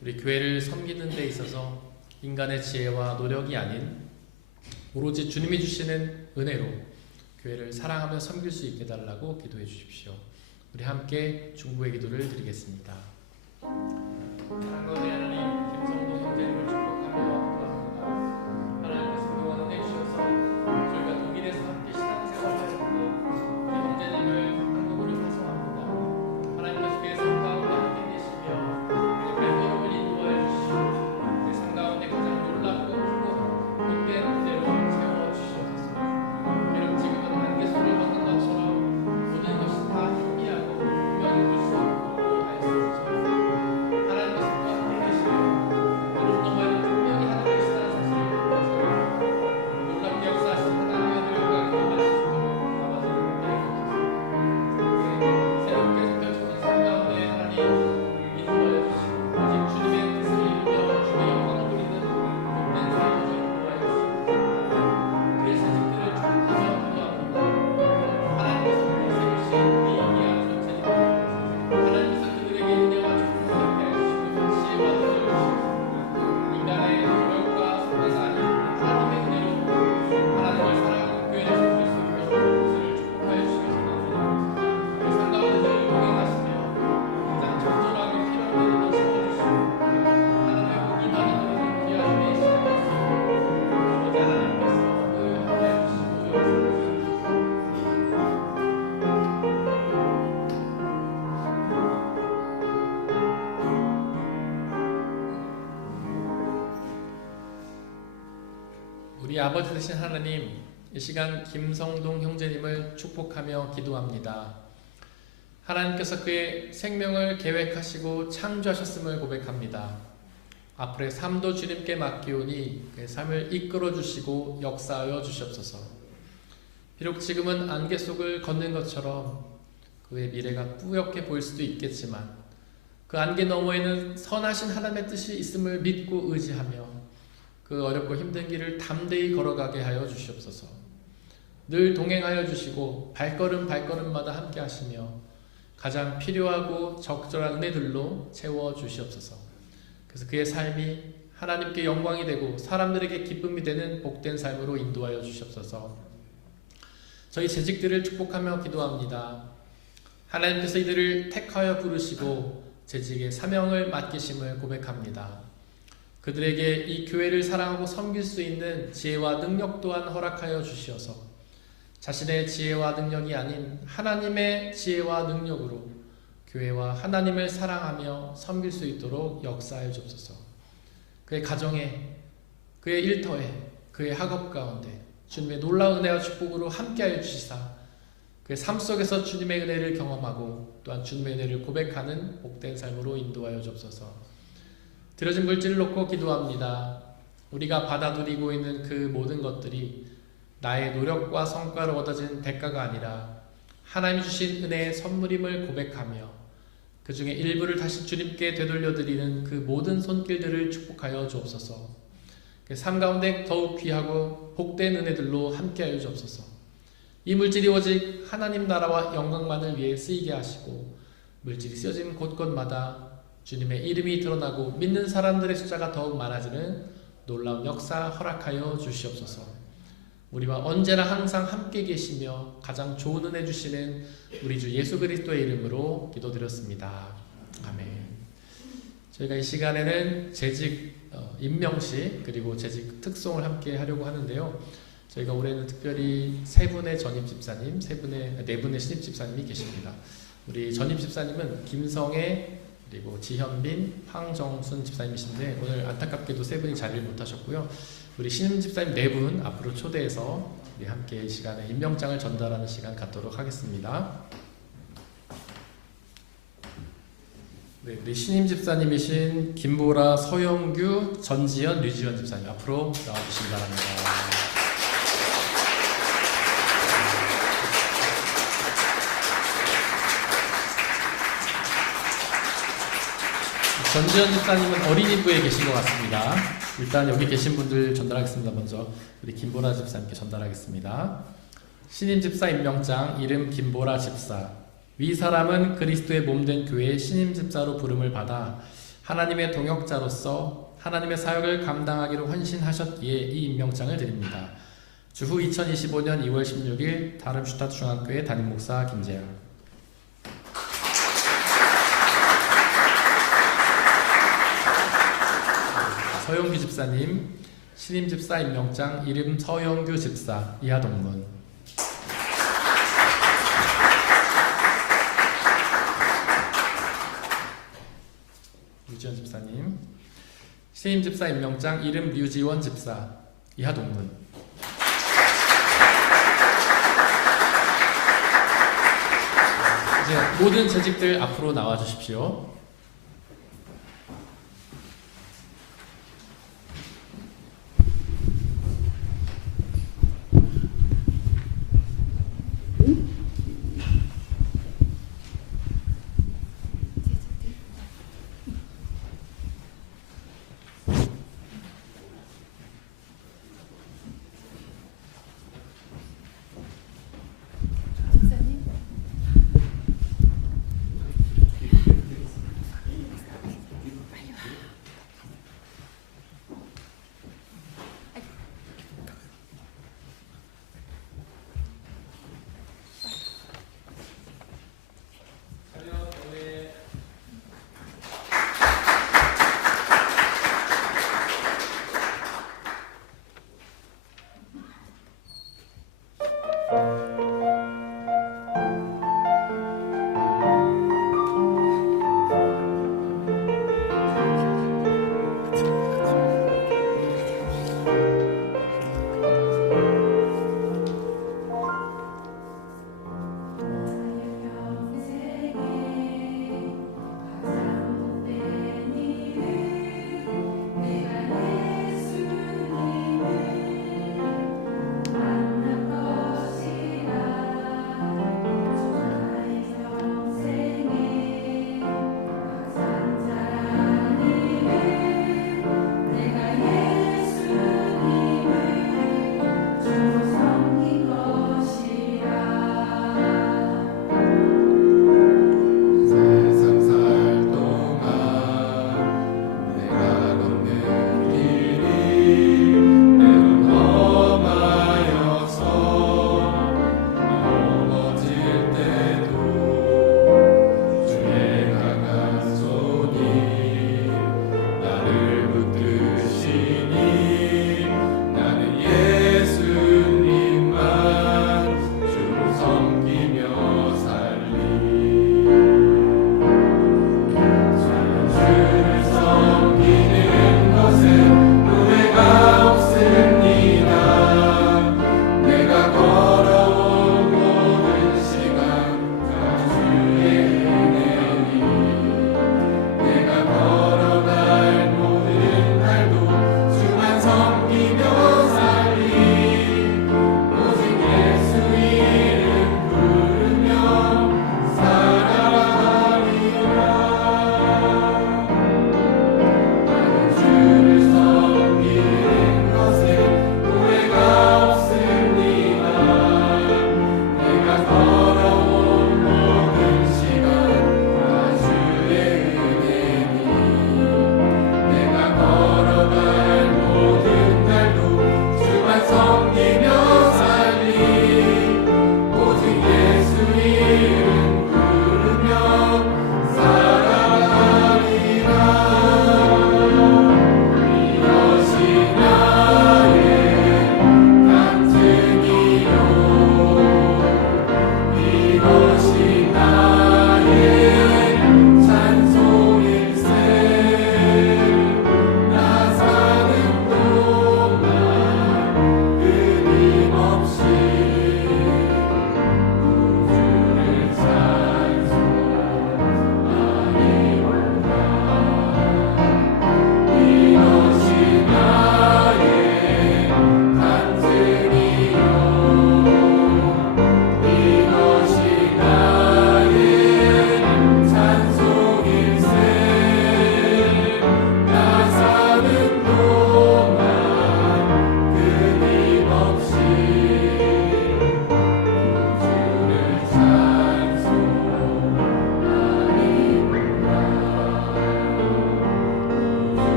우리 교회를 섬기는 데 있어서 인간의 지혜와 노력이 아닌 오로지 주님이 주시는 은혜로 교회를 사랑하며 섬길 수 있게 달라고 기도해 주십시오. 우리 함께 중보의 기도를 드리겠습니다. 사랑과 은혜 하나님, 김성동 형제님을 축복하며 기도합니다. 하나님께서 그동안 은혜 주셔서 저희가 독일에서 함께 신앙생활을 하였고 이 형제님을 한국으로 파송합니다. 하나님께서 그의 삶 가운데 함께 계시며 그의 발걸음을 인도하여 주시고 그의 삶 가운데 가장 놀랍고 크고 복된 은혜로 채워주시옵소서. 비록 지금은 안개 속을 걷는 것처럼 모든 것이 다 신비하고 분명히 볼 수 없고 하였습니다. 하나님께서 또 함께 계시며 그런 너머에도 분명히 하나님이시다는 사실을 믿으세요. 놀랍게 역사하신 하나님의 능력과 경험하실 수 있도록 아버지를 함께 해주소서. 새롭게 펼쳐진 삶 가운데 하나님 인도하여 주시고 오직 주님의 뜻을 이루며 주의 영광을 누리는 복된 삶으로 인도하여 주시옵소서. 그의 사직들을 축복하며 기도합니다. 하나님께서 세우신 이 귀한 전체님 하나님께서 그들에게 은혜와 축복을 함께 해주시고 지혜와 능력을 주시옵소서. 인간의 노력과 성과가 아닌 하나님의 은혜로 하나님을 사랑하고 교회를 섬길 수 있도록 그들을 축복하여 주시며 그 삶 가운데 늘 동행하시며 가장 적절하게 필요한 일을 채워주시고 하나님의 복이 많이 누리는 귀한 은혜의 시간이 있습니다. 아버지 하나님께서 늘 함께 해주시고 역사하시옵소서. 우리 아버지 되신 하나님, 이 시간 김성동 형제님을 축복하며 기도합니다. 하나님께서 그의 생명을 계획하시고 창조하셨음을 고백합니다. 앞으로의 삶도 주님께 맡기오니 그의 삶을 이끌어 주시고 역사하여 주시옵소서. 비록 지금은 안개 속을 걷는 것처럼 그의 미래가 뿌옇게 보일 수도 있겠지만 그 안개 너머에는 선하신 하나님의 뜻이 있음을 믿고 의지하며 그 어렵고 힘든 길을 담대히 걸어가게 하여 주시옵소서. 늘 동행하여 주시고 발걸음마다 함께 하시며 가장 필요하고 적절한 은혜들로 채워 주시옵소서. 그래서 그의 삶이 하나님께 영광이 되고 사람들에게 기쁨이 되는 복된 삶으로 인도하여 주시옵소서. 저희 재직들을 축복하며 기도합니다. 하나님께서 이들을 택하여 부르시고 재직의 사명을 맡기심을 고백합니다. 그들에게 이 교회를 사랑하고 섬길 수 있는 지혜와 능력 또한 허락하여 주시어서 자신의 지혜와 능력이 아닌 하나님의 지혜와 능력으로 교회와 하나님을 사랑하며 섬길 수 있도록 역사하여 주옵소서. 그의 가정에, 그의 일터에, 그의 학업 가운데 주님의 놀라운 은혜와 축복으로 함께하여 주시사 그의 삶 속에서 주님의 은혜를 경험하고 또한 주님의 은혜를 고백하는 복된 삶으로 인도하여 주옵소서. 들어진 물질을 놓고 기도합니다. 우리가 받아들이고 있는 그 모든 것들이 나의 노력과 성과로 얻어진 대가가 아니라 하나님이 주신 은혜의 선물임을 고백하며 그 중에 일부를 다시 주님께 되돌려드리는 그 모든 손길들을 축복하여 주옵소서. 그 삶 가운데 더욱 귀하고 복된 은혜들로 함께하여 주옵소서. 이 물질이 오직 하나님 나라와 영광만을 위해 쓰이게 하시고 물질이 쓰여진 곳곳마다 주님의 이름이 드러나고 믿는 사람들의 숫자가 더욱 많아지는 놀라운 역사 허락하여 주시옵소서. 우리와 언제나 항상 함께 계시며 가장 좋은 은혜 주시는 우리 주 예수 그리스도의 이름으로 기도드렸습니다. 아멘. 저희가 이 시간에는 재직 임명식 그리고 재직 특송을 함께 하려고 하는데요. 저희가 올해는 특별히 네 분의 전임 집사님, 네 분의 신임 집사님이 계십니다. 우리 전임 집사님은 김성애 그리고 지현빈, 황정순 집사님이신데 오늘 안타깝게도 세 분이 자리를 못하셨고요. 우리 신임 집사님 네 분 앞으로 초대해서 우리 함께 이 시간에 임명장을 전달하는 시간 갖도록 하겠습니다. 네, 우리 신임 집사님이신 김보라, 서영규, 전지현, 류지현 집사님 앞으로 나와주시기 바랍니다. 전지현 집사님은 어린이부에 계신 것 같습니다. 일단 여기 계신 분들 전달하겠습니다. 먼저 우리 김보라 집사님께 전달하겠습니다. 신임 집사 임명장, 이름 김보라 집사. 위 사람은 그리스도의 몸된 교회의 신임 집사로 부름을 받아 하나님의 동역자로서 하나님의 사역을 감당하기로 헌신하셨기에 이 임명장을 드립니다. 주후 2025년 2월 16일 다름슈타트 중앙교회 담임 목사 김재현. 서영규 집사님, 신임 집사 임명장, 이름 서영규 집사, 이하 동문. 류지원 집사님, 신임 집사 임명장, 이름 류지원 집사, 이하 동문. 이제 모든 재직들 앞으로 나와 주십시오.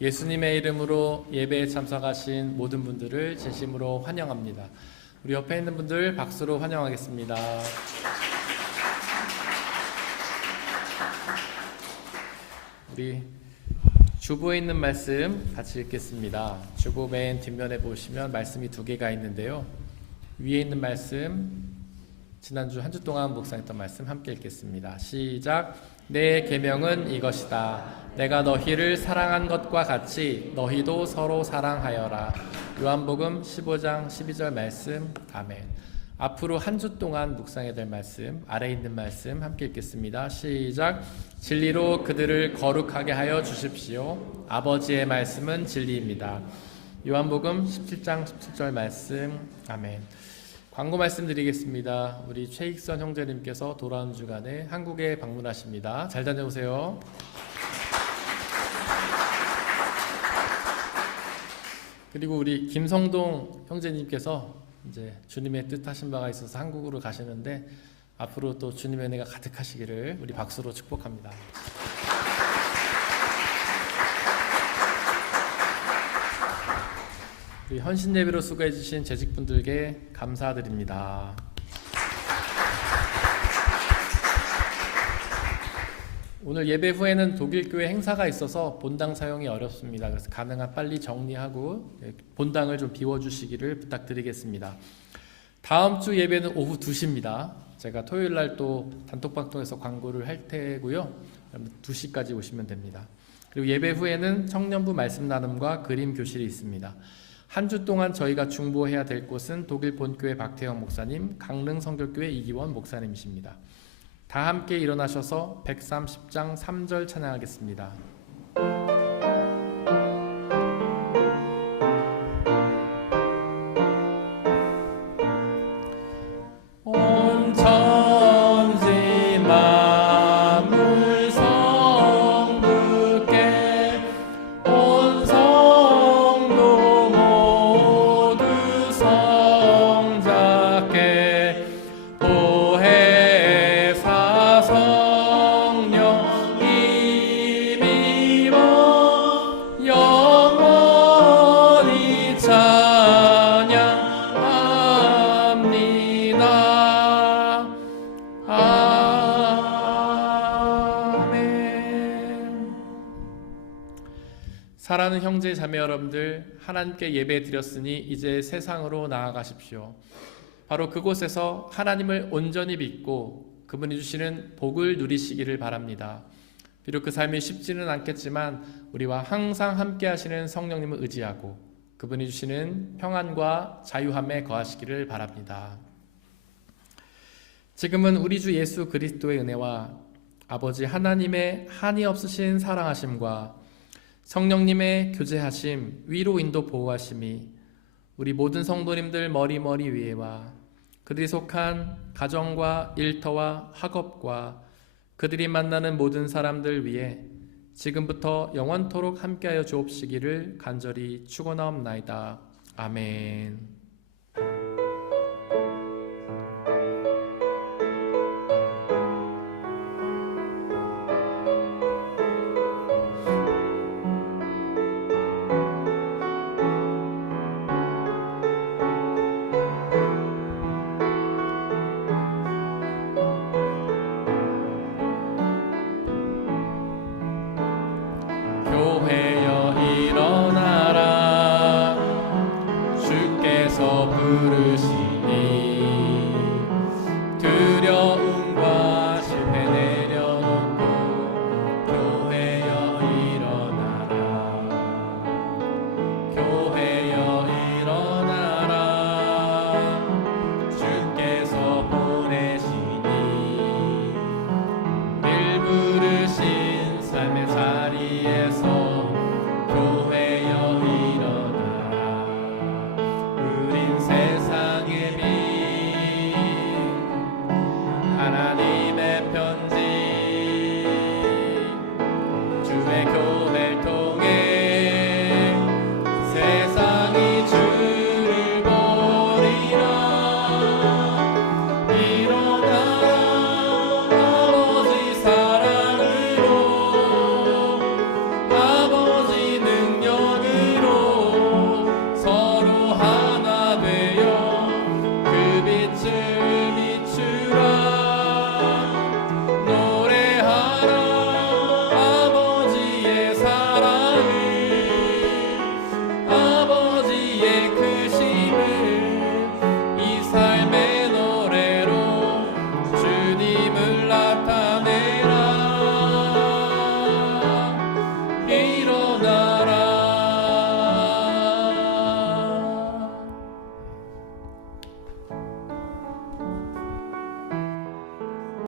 예수님의 이름으로 예배에 참석하신 모든 분들을 진심으로 환영합니다. 우리 옆에 있는 분들 박수로 환영하겠습니다. 우리 주보에 있는 말씀 같이 읽겠습니다. 주보 맨 뒷면에 보시면 말씀이 두 개가 있는데요. 위에 있는 말씀, 지난주 한 주 동안 묵상했던 말씀 함께 읽겠습니다. 시작. 내 계명은 이것이다. 내가 너희를 사랑한 것과 같이 너희도 서로 사랑하여라. 요한복음 15장 12절 말씀. 아멘. 앞으로 한 주 동안 묵상해야 될 말씀, 아래에 있는 말씀 함께 읽겠습니다. 시작. 진리로 그들을 거룩하게 하여 주십시오. 아버지의 말씀은 진리입니다. 요한복음 17장 17절 말씀. 아멘. 광고 말씀드리겠습니다. 우리 최익선 형제님께서 돌아온 주간에 한국에 방문하십니다. 잘 다녀오세요. 그리고 우리 김성동 형제님께서 이제 주님의 뜻하신 바가 있어서 한국으로 가시는데 앞으로 또 주님의 은혜가 가득하시기를 우리 박수로 축복합니다. 우리 헌신 예배로 수고해 주신 재직분들께 감사드립니다. 오늘 예배 후에는 독일교회 행사가 있어서 본당 사용이 어렵습니다. 그래서 가능한 빨리 정리하고 본당을 좀 비워주시기를 부탁드리겠습니다. 다음 주 예배는 오후 2시입니다. 제가 토요일 날 또 단톡방통해서 광고를 할 테고요. 2시까지 오시면 됩니다. 그리고 예배 후에는 청년부 말씀 나눔과 그림 교실이 있습니다. 한 주 동안 저희가 중보해야 될 곳은 독일 본교회 박태영 목사님, 강릉 성결교회 이기원 목사님이십니다. 다 함께 일어나셔서 130장 3절 찬양하겠습니다. 온 천지 만물 성부께 온 성도 모두 성자께 보혜사 성령 이미워 영원히 찬양합니다. 아멘. 사랑하는 형제 자매 여러분들, 하나님께 예배 드렸으니 이제 세상으로 나아가십시오. 바로 그곳에서 하나님을 온전히 믿고 그분이 주시는 복을 누리시기를 바랍니다. 비록 그 삶이 쉽지는 않겠지만 우리와 항상 함께 하시는 성령님을 의지하고 그분이 주시는 평안과 자유함에 거하시기를 바랍니다. 지금은 우리 주 예수 그리스도의 은혜와 아버지 하나님의 한이 없으신 사랑하심과 성령님의 교제하심, 위로 인도 보호하심이 우리 모든 성도님들 머리 위에와 그들이 속한 가정과 일터와 학업과 그들이 만나는 모든 사람들 위에 지금부터 영원토록 함께하여 주옵시기를 간절히 축원하옵나이다. 아멘.